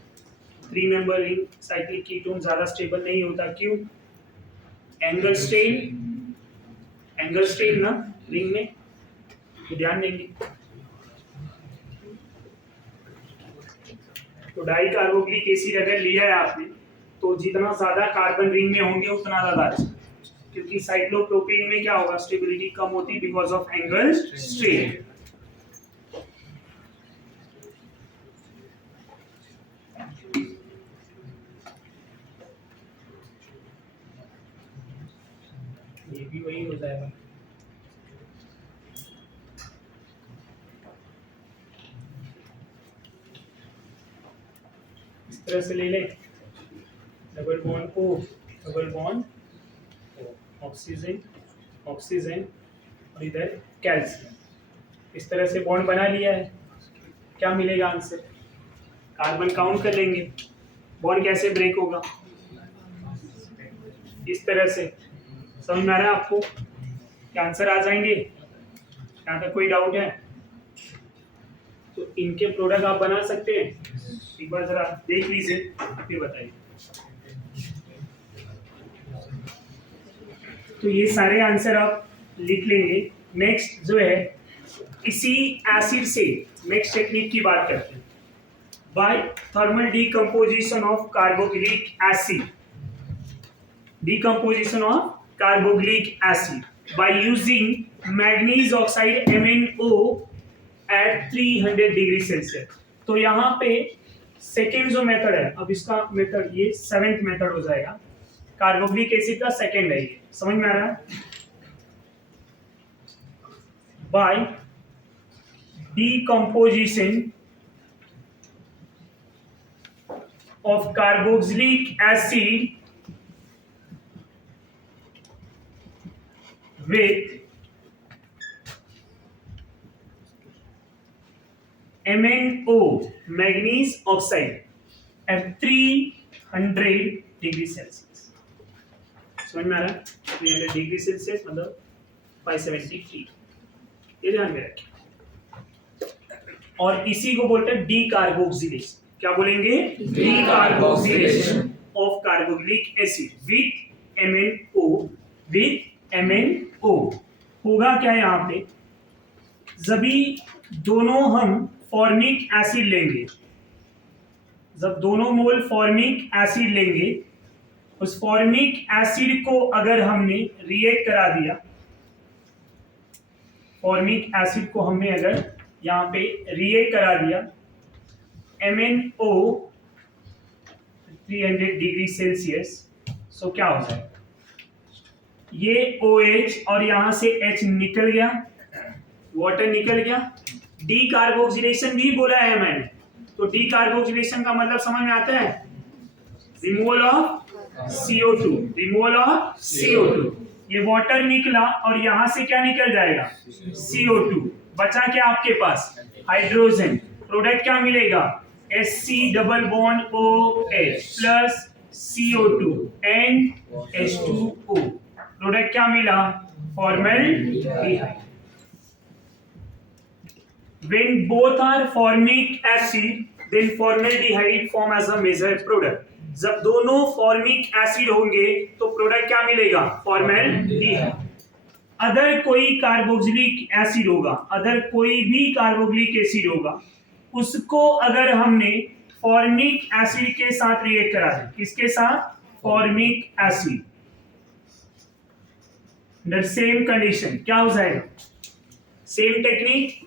3 मेंबर रिंग साइक्लिक कीटोन ज्यादा स्टेबल नहीं होता। क्यों? एंगल स्ट्रेन ना रिंग में, तो ध्यान देंगे। तो डाई कार्बोक्सिलिक एसिड अगर लिया है आपने तो जितना ज्यादा कार्बन रिंग में होंगे उतना ज्यादा अच्छा, क्योंकि साइक्लोप्रोपेन में क्या होगा? स्टेबिलिटी कम होती बिकॉज ऑफ एंगल स्ट्रेन। ये भी वही हो जाएगा। इस तरह से ले लें, double bond O, double bond oxygen oxygen और इधर कैल्शियम। इस तरह से बॉन्ड बना लिया है। क्या मिलेगा आंसर? कार्बन काउंट कर लेंगे। बॉन्ड कैसे ब्रेक होगा? इस तरह से। समझ में आ रहा है आपको? क्या आंसर आ जाएंगे? यहाँ तक कोई डाउट है? तो इनके प्रोडक्ट आप बना सकते हैं। एक बार जरा देख लीजिए फिर बताइए। तो ये सारे आंसर आप लिख लेंगे। नेक्स्ट जो है, इसी एसिड से नेक्स्ट टेक्निक की बात करते हैं। By thermal decomposition of carboxylic acid, decomposition of carboxylic acid by using manganese oxide MnO at 300 degree Celsius. तो यहाँ पे सेकेंड जो मेथड है, अब इसका मेथड ये 7th मेथड हो जाएगा। कार्बोक्सिलिक एसिड का सेकेंड है ये। समझ में आ रहा है? By decomposition of carboxylic acid with MnO, manganese oxide at 300 degree Celsius. समझ में आ रहा है? 300 डिग्री सेल्सियस मतलब 573। ये ध्यान में रखें। और इसी को बोलते हैं डीकार्बोक्सिलेशन। क्या बोलेंगे? Decarboxylation of carboxylic acid with MnO, with MnO। होगा क्या यहाँ पे? जब दोनों हम फॉर्मिक एसिड लेंगे, जब दोनों मोल फॉर्मिक एसिड लेंगे, उस फॉर्मिक एसिड को अगर हमने रिएक्ट करा दिया, फॉर्मिक एसिड को हमने अगर यहाँ पे रिएक्ट करा दिया MnO 300 डिग्री सेल्सियस, सो क्या हो जाएगा? ये OH और यहां से H निकल गया, वाटर निकल गया। डीकार्बोक्सिलेशन भी बोला है मैंने। तो डीकार्बोक्सिलेशन का मतलब समझ में आता है? Removal of CO2, removal of CO2। ये वाटर निकला और यहां से क्या निकल जाएगा? CO2। बचा क्या आपके पास? हाइड्रोजन। प्रोडक्ट क्या मिलेगा? Hc double bond OH plus CO2 and H2O। Product क्या मिला? Formaldehyde. When both are formic acid, then formaldehyde form as a major product. जब दोनों फॉर्मिक एसिड होंगे तो प्रोडक्ट क्या मिलेगा? फॉर्मल्डिहाइड। अदर कोई कार्बोक्सिलिक एसिड होगा, अदर कोई भी कार्बोक्सिलिक एसिड होगा, उसको अगर हमने फॉर्मिक एसिड के साथ रिएक्ट करा दें, किसके साथ? Formic acid. Under same condition क्या हो जाएगा? Same technique.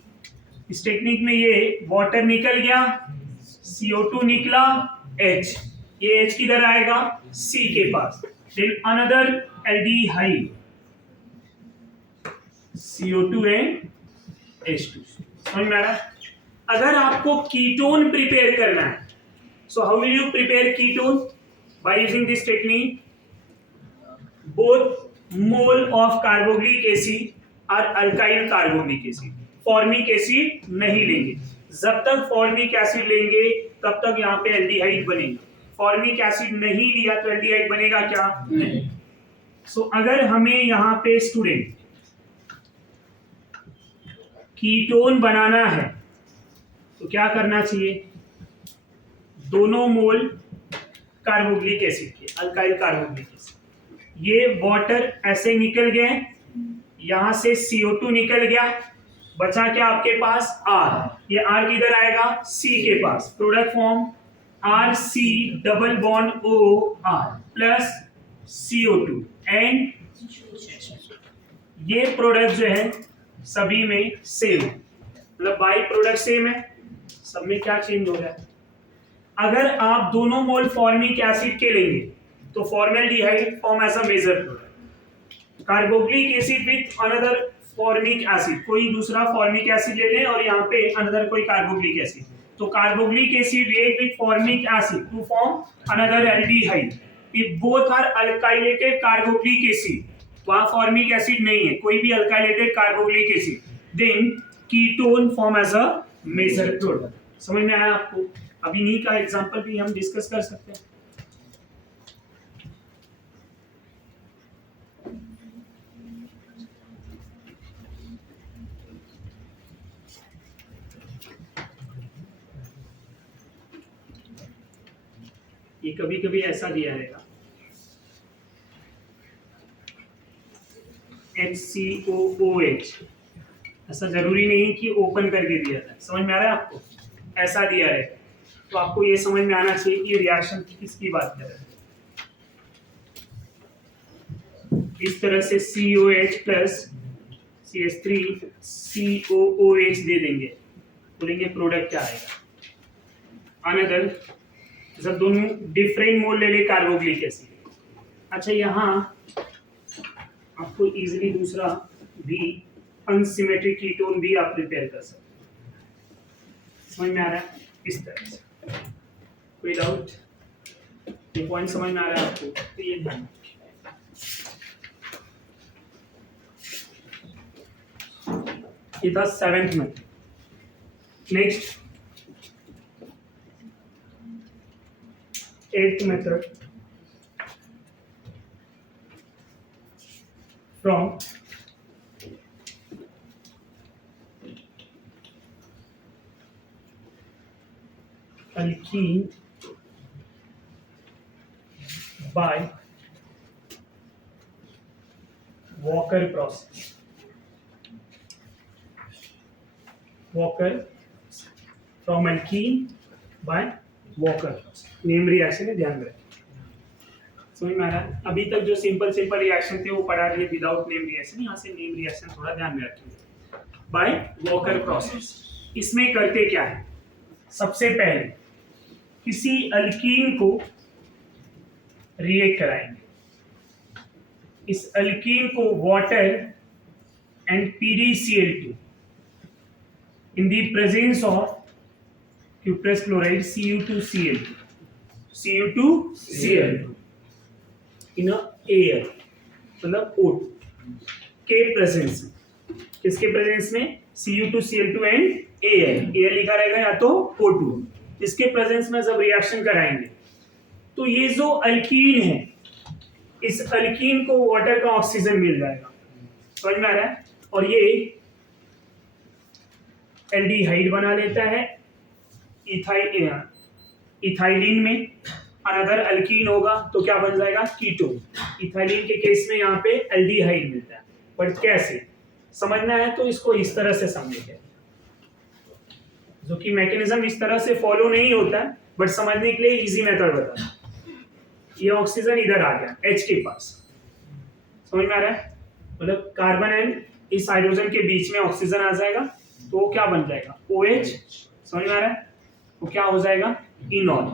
इस टेक्निक में ये वाटर निकल गया, CO2 निकला, H, ये H किधर आएगा? C के पास। Then another aldehyde, CO2 and H2। समझ में आ रहा है? अगर आपको कीटोन प्रिपेयर करना है, so how will you prepare ketone? By using this technique, both mole of carboxylic acid और alkyl carboxylic acid. Formic acid नहीं लेंगे। जब तक फॉर्मिक एसिड लेंगे तब तक यहाँ पे एल्डिहाइड बनेगा। फॉर्मिक एसिड नहीं लिया तो एल्डिहाइड बनेगा क्या? नहीं। सो अगर हमें यहाँ पे स्टूडेंट कीटोन बनाना है तो क्या करना चाहिए? दोनों मोल कार्बोक्सिलिक एसिड के, अल्काइल कार्बोक्सिलिक एसिड, ये वाटर ऐसे निकल गए, यहां से CO2 निकल गया, बचा क्या आपके पास? R। ये R किधर आएगा? C के पास। Product form RC double bond OR plus CO2 and ये प्रोडक्ट जो है सभी में सेम है, मतलब बाई प्रोडक्ट सेम है, सब में क्या चेंज हो रहा है? अगर आप दोनों मोल फॉर्मिक एसिड के लेंगे तो formaldehyde form as a major product. Carboxylic acid with another formic acid, कोई दूसरा फॉर्मिक एसिड ले लें और यहाँ पे अनदर कोई कार्बोक्सिलिक एसिड, तो carboxylic acid react with formic acid to form another aldehyde. If both are alkylated carboxylic acid, वहां फॉर्मिक एसिड नहीं है, कोई भी alkylated carboxylic acid, then ketone form as a major product. समझ में आया आपको? अभी इन्हीं का एग्जांपल भी हम डिस्कस कर सकते हैं। ये कभी कभी ऐसा दिया रहेगा HCOOH, ऐसा जरूरी नहीं कि ओपन करके दिया था। समझ में आ रहा है आपको? ऐसा दिया है तो आपको ये समझ में आना चाहिए कि रिएक्शन किसकी बात कर रहे हैं। इस तरह से COH प्लस CH3 COOH दे देंगे, बोलेंगे प्रोडक्ट क्या आएगा? अनदर, जब दोनों डिफरेंट मोल ले ले कार्बोक्सिलिक एसिड। अच्छा, यहाँ आपको इजीली दूसरा भी अनसिमेट्रिक कीटोन भी आप प्रिपेयर कर सकते हैं। समझ में आ रहा है? इस तरह से कोई डाउट? ये पॉइंट समझ में आ रहा है आपको? तो ये ध्यान, ये था 7th में। Next 8th method, from alkene by Walker process। Walker from alkene by Walker process, name reaction है, ध्यान रखें। समझ में आ रहा है? अभी तक जो सिंपल रिएक्शन थे वो पढ़ा दिए विदाउट नेम रिएक्शन, यहाँ से नेम रिएक्शन थोड़ा ध्यान में रखेंगे। बाय वॉकर प्रोसेस, इसमें करते क्या है? सबसे पहले किसी अल्कीन को रिएक्ट कराएंगे, इस अल्कीन को water and PdCl2 in the presence of cuprous chloride Cu2Cl2 in a air, मतलब O2 के प्रेजेंस में। किसके प्रेजेंस में? Cu2Cl2 एंड एयर लिखा रहेगा या तो O2। इसके प्रेजेंस में जब रिएक्शन कराएंगे तो ये जो अल्कीन है, इस अल्कीन को वाटर का ऑक्सीजन मिल जाएगा। समझ में आ रहा है? और ये एल्डिहाइड बना लेता है इथाइलिन में, अनदर अल्कीन होगा तो क्या बन जाएगा? कीटोन। इथाइलिन के केस में यहाँ पे एल्डिहाइड मिलता है, बट कैसे समझना है तो इसको इस तरह से समझेंगे, जो कि मैकेनिज्म इस तरह से फॉलो नहीं होता है, बट समझने के लिए इजी मेथड बता। ये ऑक्सीजन इधर आ गया H के पास, समझ में आ रहा है? मतलब कार्बन एंड इस हाइड्रोजन के बीच में ऑक्सीजन आ जाएगा तो वो क्या बन जाएगा? OH। समझ में आ रहा है? वो क्या हो जाएगा? इनॉल,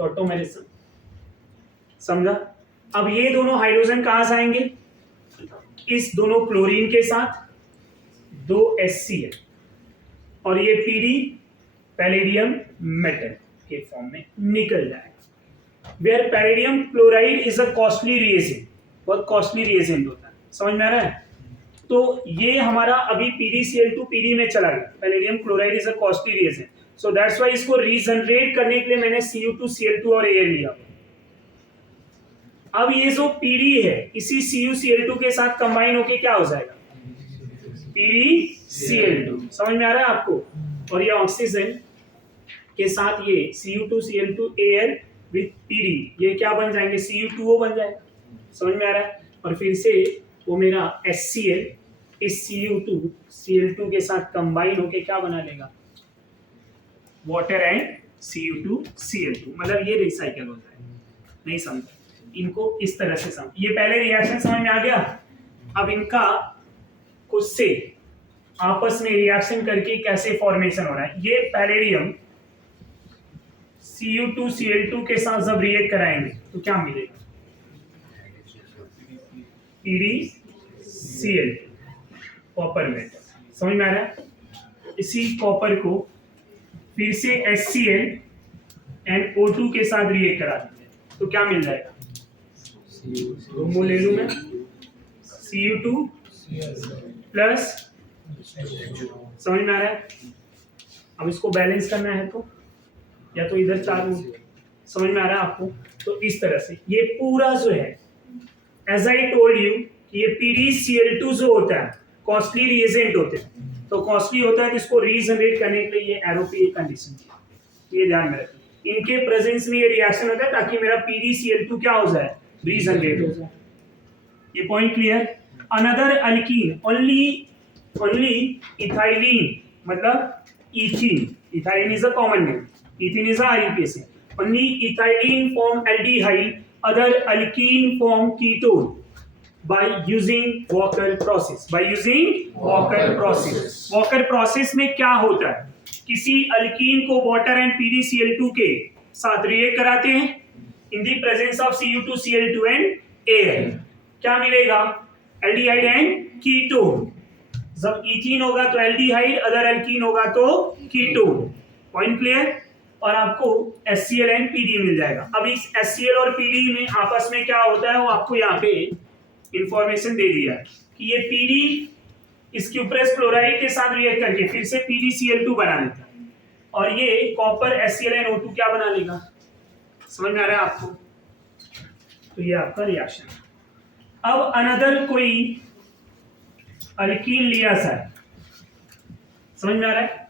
ऑटोमेरिज्म। समझा? अब ये दोनों हाइड्रोजन कहां से आएंगे? इस दोनों क्लोरीन के साथ 2 HCl और ये PD पैलेडियम मेटल के फॉर्म में निकल जाएगा। Where palladium chloride is a costly reagent, बहुत कॉस्टली रिएजेंट होता है, समझ में आ रहा है। तो ये हमारा अभी PdCl2 PD में चला गया, palladium chloride is a costly reagent, so that's why इसको रीजनरेट करने के लिए मैंने Cu2Cl2 और Al लिया। अब ये जो PD है इसी CuCl2 के साथ कंबाइन होके क्या हो जाएगा, PdCl2, समझ में आ रहा है आपको। और ये ऑक्सीजन के साथ ये Cu2Cl2Al विद PD ये क्या बन जाएंगे, Cu2O बन जाएगा, समझ में आ रहा है। और फिर से वो मेरा HCl इस Cu2Cl2 के साथ कंबाइन होके क्या बना लेगा, वाटर एंड Cu2Cl2, मतलब ये रिसाइकल हो जाएगा। नहीं समझ, इनको इस तरह से समझ, ये पहले रिएक्शन समझ में आ गया। अब इनका कुछ से आपस में रिएक्शन करके कैसे फॉर्मेशन हो रहा है, ये पैलेडियम Cu2Cl2 के साथ जब रिएक्ट कराएंगे तो क्या मिलेगा, PdCl2 कॉपर मेटल, समझ में आ रहा है। इसी कॉपर को फिर से HCl एंड O2 के साथ रिएक्ट करा देंगे तो क्या मिल जाएगा, तो ले लूं मैं Cu2 प्लस, समझ में आ रहा है। अब इसको बैलेंस करना है तो या तो इधर 4 समझ में आ रहा है आपको। तो इस तरह से ये पूरा जो है, एज आई टोल्ड यू कि ये PdCl2 जो होता है कॉस्टली रिएजेंट होते हैं, तो कॉस्टली होता है तो इसको रीजनरेट करने के लिए ये एरो पे कंडीशन थी, ये ध्यान में रखिए। इनके प्रेजेंस में ये रिएक्शन होता है ताकि मेरा PdCl2 क्या हो जाए, रीजनरेट हो जाए। ये point clear. Another alkene only ethylene, मतलब ethene, ethylene is a common name, ethene is a REPS, only ethylene form aldehyde, other alkene form ketone by using Walker process, by using Walker process। Walker process में क्या होता है, किसी alkyne को water and PdCl2 के साथ react कराते हैं in the presence of Cu2Cl2 and Al, क्या मिलेगा, एल्डिहाइड एंड कीटोन। जब इथीन होगा तो एल्डिहाइड, अदर अल्कीन होगा तो कीटोन। Point clear. और आपको HCl एंड PD मिल जाएगा। अब इस HCl और PD में आपस में क्या होता है वो आपको यहाँ पे इंफॉर्मेशन दे दिया है कि ये PD इस क्यूप्रस क्लोराइड के साथ रिएक्ट करके फिर से PdCl2 बना लेता है और ये कॉपर HClNO2 क्या बना लेगा, समझ में आ रहा है आपको। तो ये आपका रिएक्शन। अब अनदर कोई अल्कीन लिया सर, समझ में आ रहा है।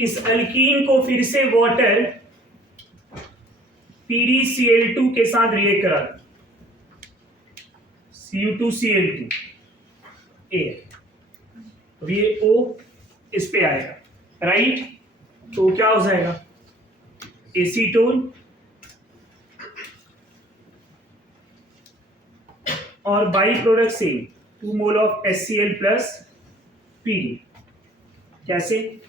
इस अल्कीन को फिर से वाटर PdCl2 के साथ रिएक्ट करा, Cu2Cl2 A, तो ये O इस पे आएगा, राइट। तो क्या हो जाएगा, एसीटोन और बाई प्रोडक्ट से 2 mole of HCl plus PD। कैसे,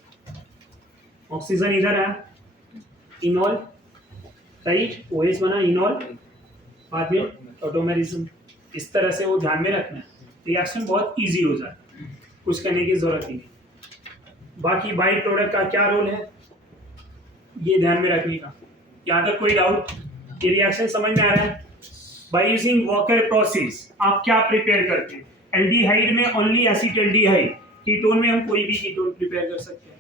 ऑक्सीजन इधर आया, इनॉल, राइट, OH बना इनॉल, बाद में ऑटोमेरिज्म, इस तरह से वो ध्यान में रखना है। रिएक्शन बहुत इजी हो जाता है, कुछ करने की जरूरत ही नहीं। बाकी बाई प्रोडक्ट का क्या रोल है ये ध्यान में रखने का। यहाँ तक कोई डाउट, ये रिएक्शन समझ में आ रहा है। बाई यूजिंग वॉकर प्रोसेस आप क्या प्रिपेयर करते हैं, एल्डिहाइड में ओनली एसिटल्डिहाइड, कीटोन में हम कोई भी कीटोन प्रिपेयर कर सकते हैं,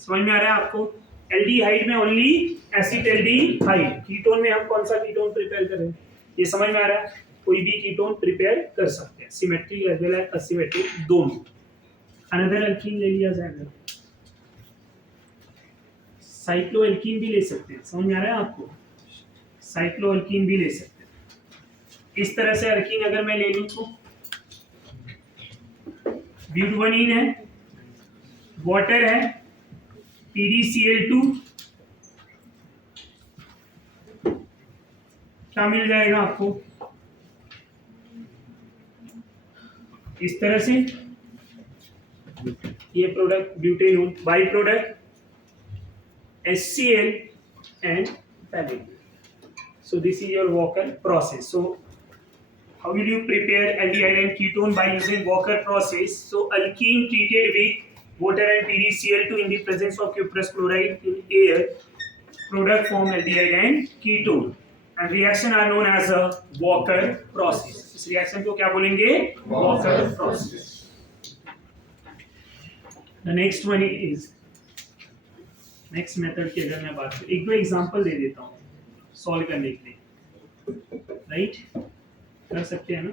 समझ में आ रहा है आपको। एल्डिहाइड में ओनली एसिटल्डिहाइड, कीटोन में हम कौन सा कीटोन प्रिपेयर करें, ये समझ में आ रहा है। कोई भी कीटोन प्रिपेयर कर सकते हैं, symmetric as well as asymmetric दोनों। अनदर अल्कीन ले लिया जाएगा, साइक्लोएल्कीन भी ले सकते हैं, समझ में आ रहा है आपको, साइक्लोएल्कीन भी ले सकते हैं। इस तरह से अल्कीन अगर मैं ले लूं तो ब्यूटवनीन है, वाटर है, PdCl2 क्या मिल जाएगा आपको, इस तरह से ये product butanone, by product HCl and palladium. So this is your Walker process. So how will you prepare aldehyde and ketone by using Walker process? So alkene treated with water and PdCl2 in the presence of cuprous chloride in air, product form aldehyde and ketone, and reaction are known as a Walker process. इस reaction को क्या बोलेंगे? Walker process. The next one is next method की अगर मैं बात करूँ, एक दो एग्जांपल दे देता हूँ सॉल्व करने के लिए, राइट? कर सकते हैं ना?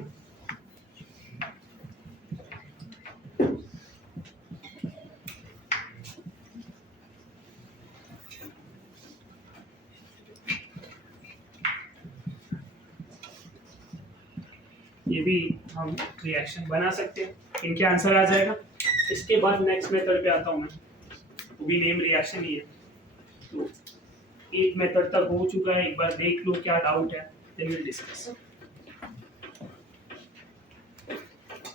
ये भी हम रिएक्शन बना सकते हैं, इनके आंसर आ जाएगा। इसके बाद नेक्स्ट मेथड पे आता हूँ मैं, वो भी नेम रिएक्शन ही है। तो एक मेथड तक हो चुका है, एक बार देख लो क्या डाउट है, then will discuss.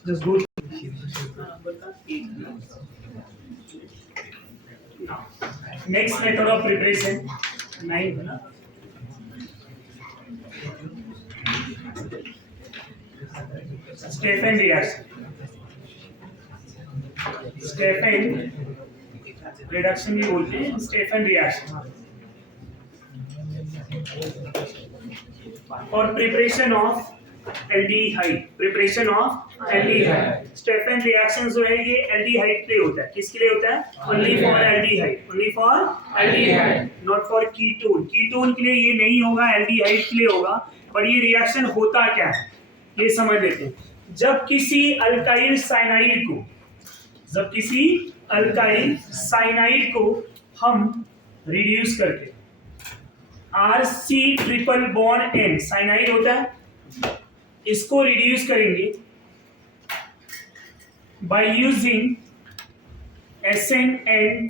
Just go now. Next method of preparation. 9 Stephan reaction. Stephan reduction भी बोलते हैं, Stephan reaction. For preparation of aldehyde, preparation of aldehyde. Stephan reaction जो है ये aldehyde के लिए होता है, किसके लिए होता है? Only for aldehyde, only for aldehyde, not for ketone. Ketone के लिए ये नहीं होगा, aldehyde के लिए होगा। पर ये रिएक्शन होता क्या है ये समझ लेते हैं। जब किसी अल्काइल साइनाइड को हम रिड्यूस करके RC triple bond N cyanide होता है, इसको रिड्यूस करेंगे by using SN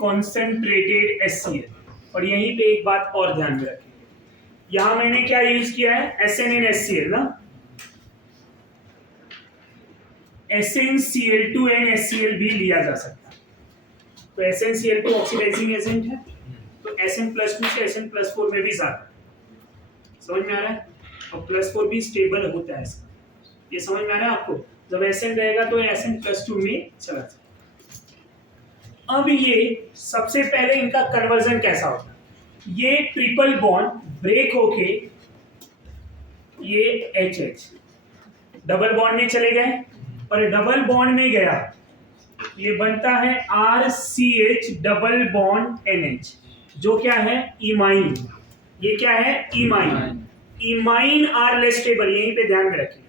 concentrated HCl। और यहीं पे एक बात और ध्यान में रखें, यहां मैंने क्या यूज किया है? SN HCl ना, SnCl2 and HCl भी लिया जा सकता है। तो SnCl2 ऑक्सीडाइजिंग एजेंट है, तो Sn+2 से Sn+4 में भी ज्यादा, समझ में आ रहा है? और +4 भी स्टेबल होता है इसका, ये समझ में आ रहा है आपको? जब Sn रहेगा तो Sn+2 में चला जाए। अब ये सबसे पहले इनका कन्वर्जन कैसा होता है? ये ट्रिपल बॉन्ड ब्रेक होके ये HH डबल बॉन्ड में चले गए, और डबल बॉन्ड में गया ये बनता है RCH डबल बॉन्ड NH, जो क्या है? इमाइन। ये क्या है? Imine. Imine are less stable, यहीं पे ध्यान में रखिए,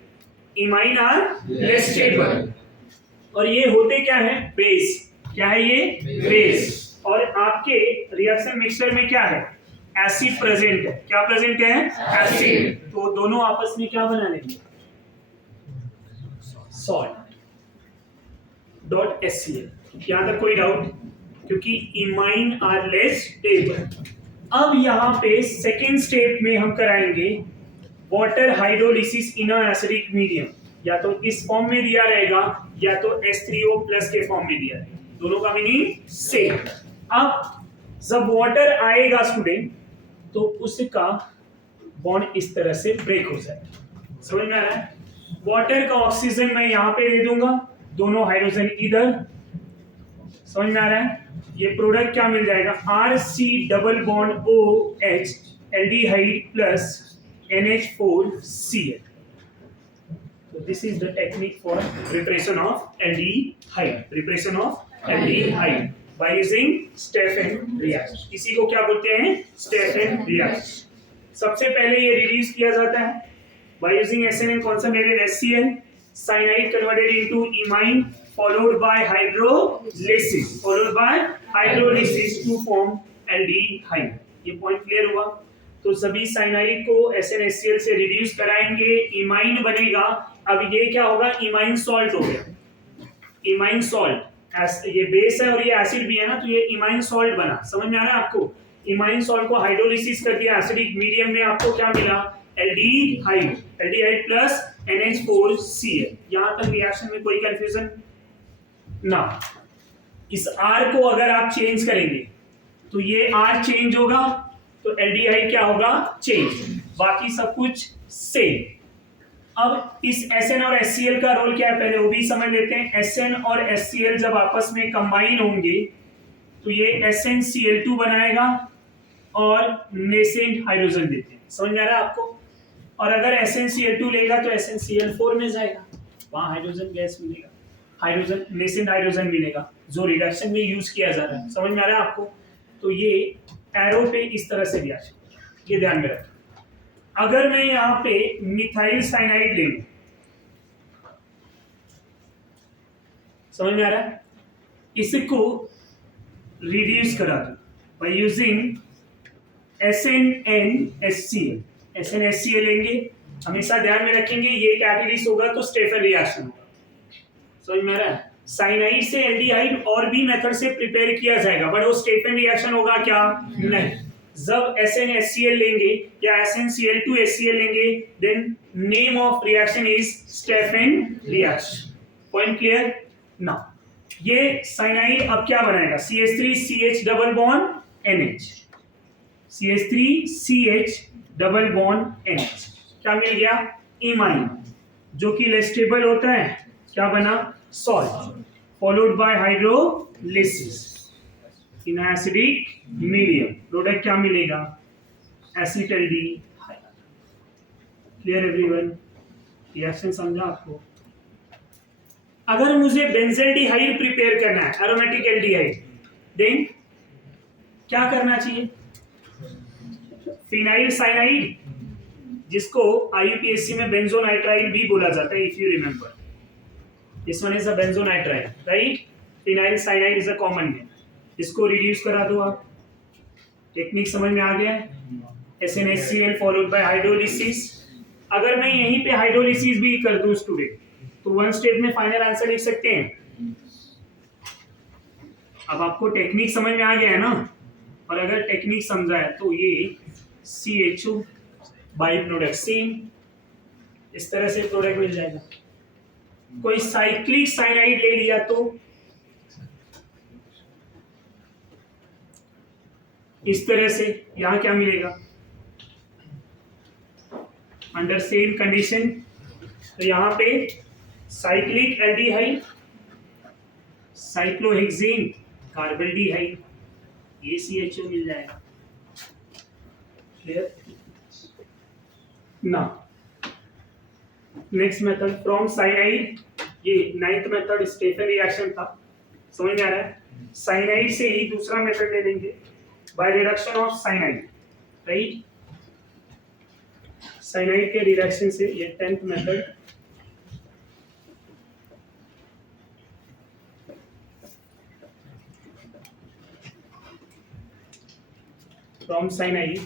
इमाइन आर लेस स्टेबल। और ये होते क्या है? बेस। क्या है ये? बेस। और आपके रिएक्शन मिक्सचर में क्या है? एसिड प्रेजेंट है। क्या प्रेजेंट है? एसिड। तो दोनों आपस में क्या बना लेंगे? Salt dot HCl। यहां तक कोई डाउट? क्योंकि इमाइन आर लेस स्टेबल। अब यहां पे सेकेंड स्टेप में हम कराएंगे water hydrolysis in acidic medium, या तो इस फॉर्म में दिया रहेगा या तो H3O प्लस के फॉर्म में दिया रहेगा, दोनों का मीनिंग सेम। अब जब वाटर आएगा स्टूडेंट तो उसका बॉन्ड इस तरह से ब्रेक हो जाएगा, समझ में आ रहा है? वाटर का ऑक्सीजन मैं यहां पे दे दूंगा, दोनों हाइड्रोजन इधर, समझ में आ रहा है? ये प्रोडक्ट क्या मिल जाएगा? RC double bond OH aldehyde plus NH4Cl। So this is the technique for preparation of aldehyde. Preparation of aldehyde by using Stephan reaction. इसी को क्या बोलते हैं? Stephan reaction. सबसे पहले ये रिड्यूस किया जाता है by using SN concentrated HCl, cyanide converted into imine, followed by hydrolysis to form aldehyde. ये पॉइंट क्लियर हुआ? तो सभी साइनाइड को SnHCl से रिड्यूस कराएंगे, इमाइन बनेगा। अब ये क्या होगा? इमाइन सॉल्ट हो गया। इमाइन सॉल्ट, ये बेस है और ये एसिड भी है ना, तो ये इमाइन सॉल्ट बना। समझ में आ रहा है आपको? इमाइन सॉल्ट को हाइड्रोलिसिस कर दिया एसिडिक मीडियम में, आपको क्या मिला? एल्डिहाइड। Aldehyde plus NH4Cl। यहां तक रिएक्शन में कोई कंफ्यूजन ना? इस R को अगर आप चेंज करेंगे तो ये R चेंज होगा, तो एल्डिहाइड क्या होगा? चेंज। बाकी सब कुछ सेम। अब इस SN और HCl का रोल क्या है पहले वो भी समझ लेते हैं। SN और HCl जब आपस में कंबाइन होंगे तो ये SnCl2 बनाएगा और नेसेंट हाइड्रोजन देते हैं। समझ में आ रहा है आपको? और अगर SnCl2 लेगा तो SnCl4 में जाएगा, वहां हाइड्रोजन गैस मिलेगा, हाइड्रोजन नेसेंट हाइड्रोजन मिलेगा जो रिडक्शन में यूज किया जा रहा है। समझ में आ रहा है आपको? तो ये एरो पे इस तरह से रिएक्शन, ये ध्यान में रखें। अगर मैं यहाँ पे मिथाइल साइनाइड ले लूं, समझ में आ रहा है, इसको रिड्यूस करा दूं बाय यूजिंग SnNHCl। SnHCl लेंगे, हमेशा ध्यान में रखेंगे ये कैटेलिस्ट होगा तो स्टेफन रिएक्शन होगा। समझ में आ रहा है? साइनाइड से एल्डिहाइड और भी मेथड से प्रिपेयर किया जाएगा बट वो स्टेफन रिएक्शन होगा क्या? नहीं। जब SnHCl लेंगे या SnCl2HCl लेंगे then name of reaction is Stephen reaction. Point clear? Now ये साइनाइड अब क्या बनाएगा? CH3CH double bond NH, CH3CH double bond NH, क्या मिल गया? इमाइन, जो कि लेस्टेबल होता है, क्या बना? Salt, followed by hydrolysis in acidic medium, product क्या मिलेगा? एसिटल्डिहाइड। Clear everyone? रिएक्शन समझा आपको? अगर मुझे बेंजल्डिहाइड प्रिपेयर करना है, एरोमेटिक एल्डिहाइड, देन क्या करना चाहिए? फिनाइल साइनाइड, जिसको IUPAC में बेंजोनाइट्राइल भी बोला जाता है, if you remember, this one is a benzonitrile, right? Phenyl cyanide is a common name. इसको रिड्यूस करा दो आप, टेक्निक समझ में आ गया है? SnHCl followed by hydrolysis. अगर मैं यहीं पे हाइड्रोलिसिस भी कर दूं स्टूडेंट तो वन स्टेप में फाइनल आंसर लिख सकते हैं। अब आपको टेक्निक समझ में आ गया है ना? और अगर टेक्निक समझा है तो ये CHO बाई प्रोडक्ट सेम इस तरह से प्रोडक्ट मिल जाएगा। कोई साइक्लिक साइनाइड ले लिया तो इस तरह से यहां क्या मिलेगा? अंडर सेम कंडीशन तो यहां पे साइक्लिक एल्डिहाइड, साइक्लोहेक्सेन, कार्बल्डिहाइड, ये CHO मिल जाएगा। क्लियर? ना नेक्स्ट मेथड फ्रॉम साइनाइड, ये 9th मेथड स्टेफन रिएक्शन था, समझ में आ रहा है? साइनाइड से ही दूसरा मेथड ले लेंगे by reduction of cyanide, right? Cyanide के रिडक्शन से ये 10th method, from cyanide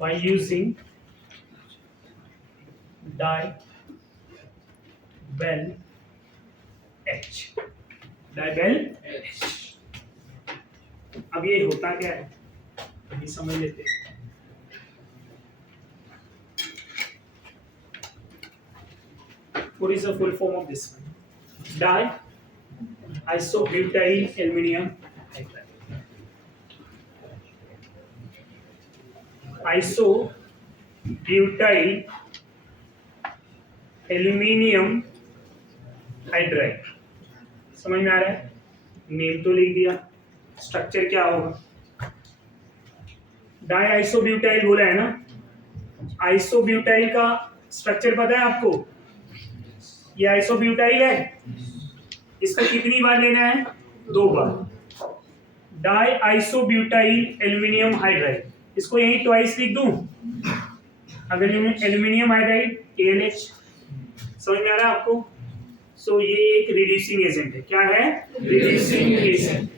by using dibel H, dibel H। अब ये होता क्या है अभी समझ लेते हैं। What is the full form of this one? Di-isobutyl aluminium hydride, isobutyl aluminium hydride. समझ में आ रहा है? नेम तो लिख दिया, स्ट्रक्चर क्या होगा? डाई आइसोब्यूटाइल बोला है ना? आइसोब्यूटाइल का स्ट्रक्चर पता है आपको? ये आइसोब्यूटाइल है, इसको कितनी बार लेना है? 2 बार। डाई आइसोब्यूटाइल एल्यूमिनियम हाइड्राइड, इसको यही ट्वाइस लिख दूं। अगर एल्यूमिनियम हाइड्राइड ALH, समझ में आ रहा है आपको? सो ये एक रिड्यूसिंग एजेंट है। क्या है? Reducing agent.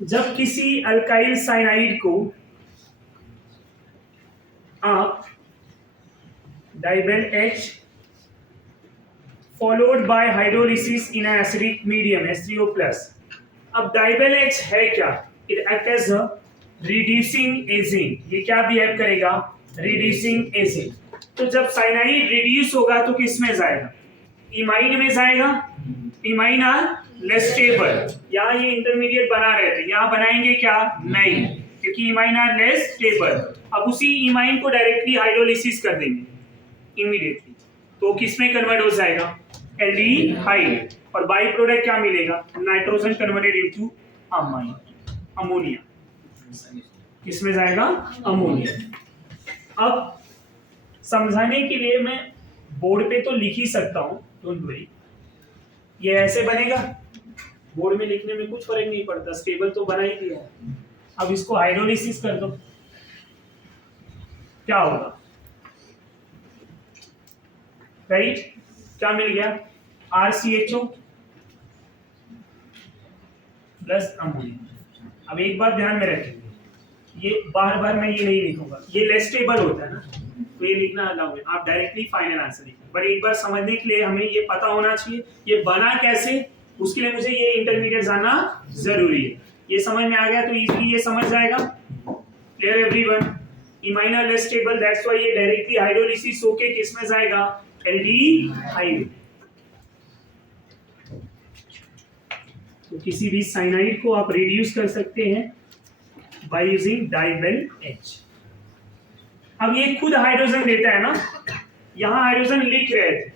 जब किसी अल्काइल साइनाइड को आप DIBAL H followed by hydrolysis in acidic medium H3O+। अब डाइबेल H है क्या? It act as a reducing agent. ये क्या बिहेव करेगा? Reducing agent. तो जब साइनाइड रिड्यूस होगा तो किस में जाएगा? इमाइन में जाएगा। इमाइन आर लेस स्टेबल, यहाँ ये इंटरमीडिएट बना रहे थे, यहाँ बनाएंगे क्या? नहीं, क्योंकि इमाइन आर लेस स्टेबल। अब उसी इमाइन को डायरेक्टली हाइड्रोलिसिस कर देंगे इमीडिएटली, तो किस में कन्वर्ट हो जाएगा, एल्डिहाइड, और बाई प्रोडक्ट क्या मिलेगा, nitrogen converted into amine, ammonia, किसमें जाएगा, अमोनिया। अब समझाने के लिए मैं बोर्ड पे तो लिख ही सकता हूं, डोंट वरी, ये ऐसे बनेगा, बोर्ड में लिखने में कुछ फर्क नहीं पड़ता, स्टेबल तो बना ही दिया है। अब इसको हाइड्रोलिसिस कर दो, क्या होगा, राइट, क्या मिल गया, RCHO प्लस अमोनिया। अब एक बात ध्यान में रखेंगे, ये बार बार मैं ये नहीं लिखूंगा, ये लेस स्टेबल होता है ना, तो ये लिखना अलाउ है, आप डायरेक्टली फाइनल आंसर लिखें, बट एक बार समझने के लिए हमें ये पता होना चाहिए ये बना कैसे, उसके लिए मुझे ये इंटरमीडिएट जानना जरूरी है। ये समझ में आ गया तो इजीली ये समझ जाएगा, clear everyone, imine are less stable, that's why ये डायरेक्टली हाइड्रोलिसिस होके किस में जाएगा, एल्डिहाइड। तो किसी भी साइनाइड को आप रिड्यूस कर सकते हैं बाय यूजिंग डाइवेल H। अब ये खुद हाइड्रोजन देता है ना, यहां हाइड्रोजन लिख रहे थे,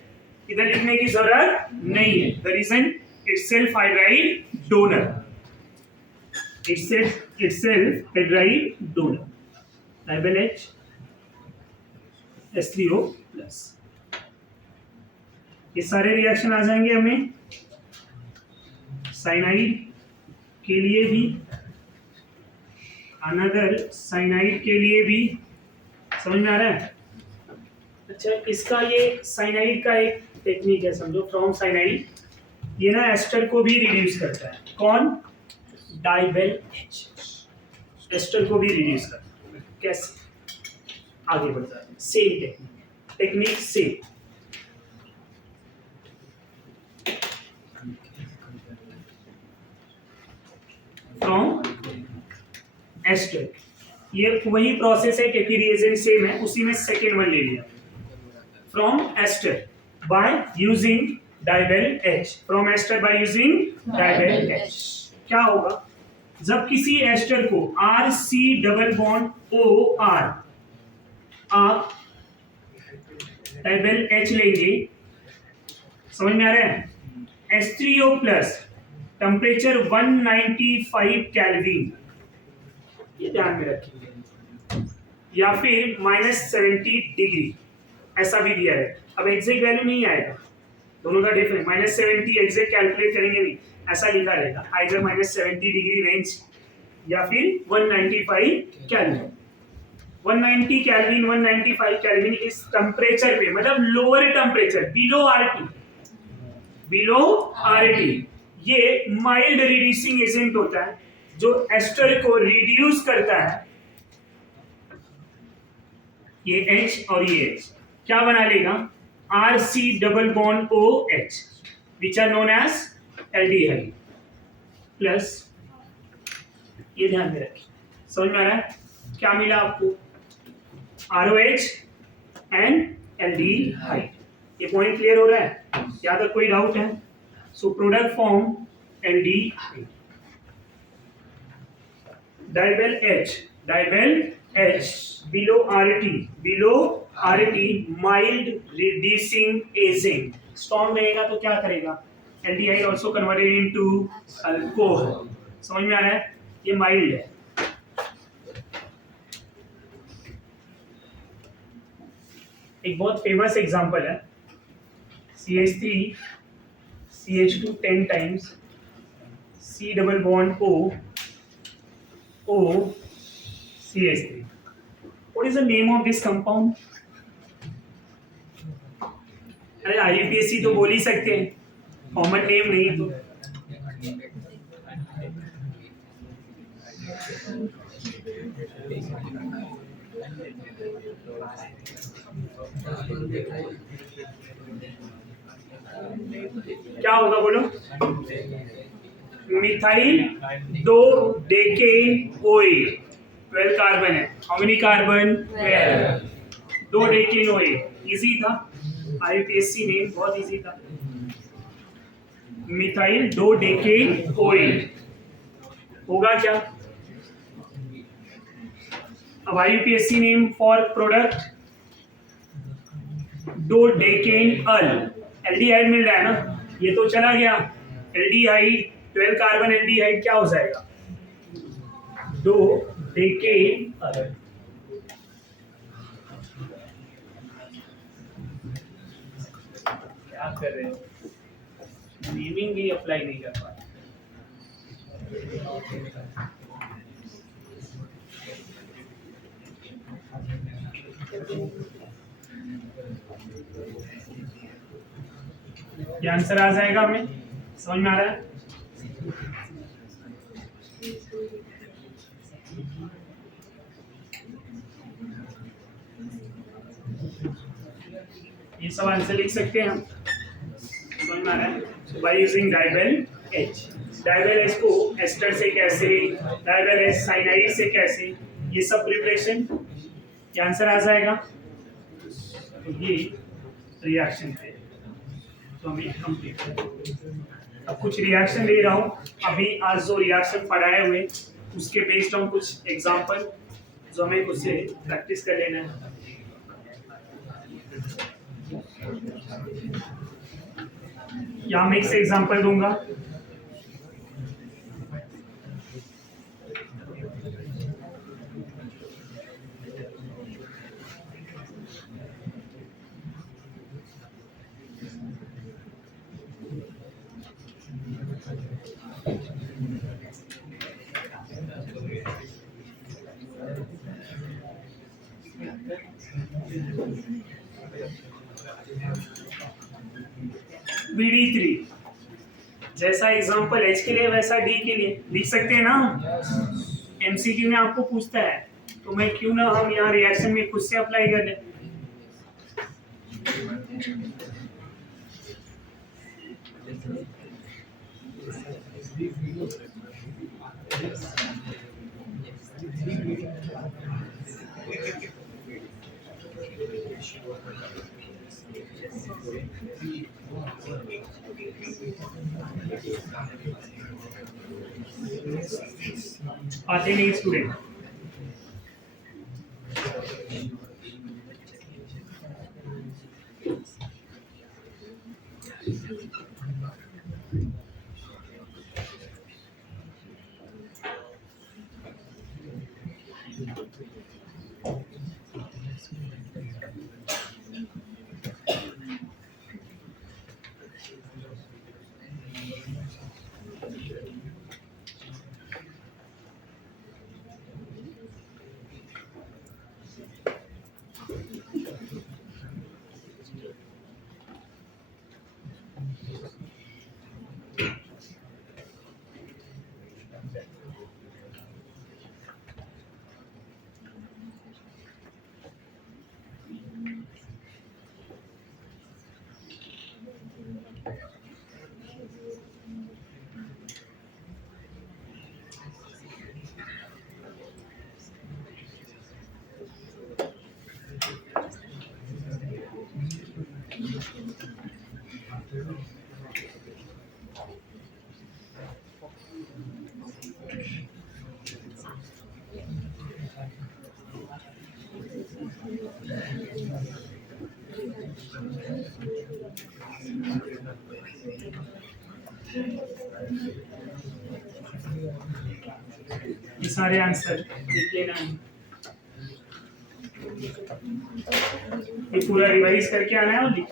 इधर लिखने की जरूरत नहीं है, the reagent itself hydride donor, itself hydride donor, DIBAL H H3O plus. ये सारे रिएक्शन आ जाएंगे हमें साइनाइड के लिए भी, अनदर साइनाइड के लिए भी, समझ में आ रहा है। अच्छा, इसका ये साइनाइड का एक टेक्निक है, समझो, फ्रॉम साइनाइड, ये ना एस्टर को भी रिड्यूस करता है, कौन, डाइवेल H एस्टर को भी रिड्यूस करता है, कैसे, आगे बढ़ता है, same technique same. From ester, ये वही प्रोसेस है क्योंकि रिएजेंट सेम है, उसी में सेकेंड वन ले लिया, from ester by using DIBAL H, from ester by using DIBAL H। क्या होगा, जब किसी एस्टर को RC डबल बॉन्ड OR आप डाइवेल H लेंगे, समझ में आ रहा है, H3O प्लस, टेम्परेचर 195 केल्विन, ये ध्यान में रखेंगे, या फिर -70 डिग्री, ऐसा भी दिया है। अब एग्जैक्ट वैल्यू नहीं आएगा, दोनों का डिफरेंस, -70 एग्जैक्ट कैलकुलेट करेंगे नहीं, ऐसा लिखा रहेगा, आइदर -70 डिग्री रेंज या फिर 195 केल्विन। 190 केल्विन, 195 केल्विन इस टेम्परेचर पे, मतलब lower temperature, below RT, below RT, ये माइल्ड रिड्यूसिंग एजेंट होता है जो एस्टर को रिड्यूस करता है, ये H और ये H क्या बना लेगा, RC double bond OH which are known as aldehyde plus, ये ध्यान में रखिए, समझ में आ रहा है, क्या मिला आपको, ROH एंड एल्डिहाइड। ये पॉइंट क्लियर हो रहा है, यहाँ तक कोई डाउट है, so product form aldehyde, DIBAL H below RT mild reducing agent, strong रहेगा तो क्या करेगा, aldehyde also converted into alcohol, समझ में आ रहा है, ये माइल्ड है। एक बहुत फेमस एग्जांपल है, CH3 CH2 10 times, C double bond O CH3। What is the name of this compound? अरे IUPAC तो बोल ही सकते हैं, कॉमन नेम नहीं तो। क्या होगा बोलो, मिथाइल 2 डेकेन OA, 12 कार्बन है, how many carbon, 12, 2 decane OA, easy था, IUPAC नेम बहुत इजी था, मिथाइल 2 डेकेन OA, होगा क्या, अब IUPAC name for product dodecanal, aldehyde मिल रहा है ना, ये तो चला गया एल्डिहाइड, 12 कार्बन एल्डिहाइड क्या हो जाएगा डोडेकेनल। क्या कर रहे हो, नेमिंग भी अप्लाई नहीं कर पाते। ये आंसर आ जाएगा, हमें समझ में आ रहा है। ये सब आंसर लिख सकते हैं हम, समझ में आ रहा है। बाय यूजिंग डाइवेल एच, डाइवेल एच को एस्टर से कैसे, डाइवेल एच साइनाइड से कैसे, ये सब प्रिपरेशन, ये आंसर आ जाएगा। तो ये रिएक्शन है, तो हमें कंप्लीट। अब कुछ रिएक्शन दे रहा हूँ, अभी आज जो रिएक्शन पढ़ाए हुए उसके बेस्ड ऑन कुछ एग्जांपल जो हमें उससे प्रैक्टिस कर लेना है। यहाँ मैं एक एग्जांपल दूंगा। BD3 जैसा एग्जांपल H के लिए वैसा D के लिए लिख सकते हैं ना। MCQ में आपको पूछता है, तो मैं क्यों ना हम यहाँ रिएक्शन में खुद से अप्लाई कर लें। आते नहीं स्टूडेंट, ये सारे आंसर लिख लेना है, ये पूरा रिवाइज करके आना है और लिख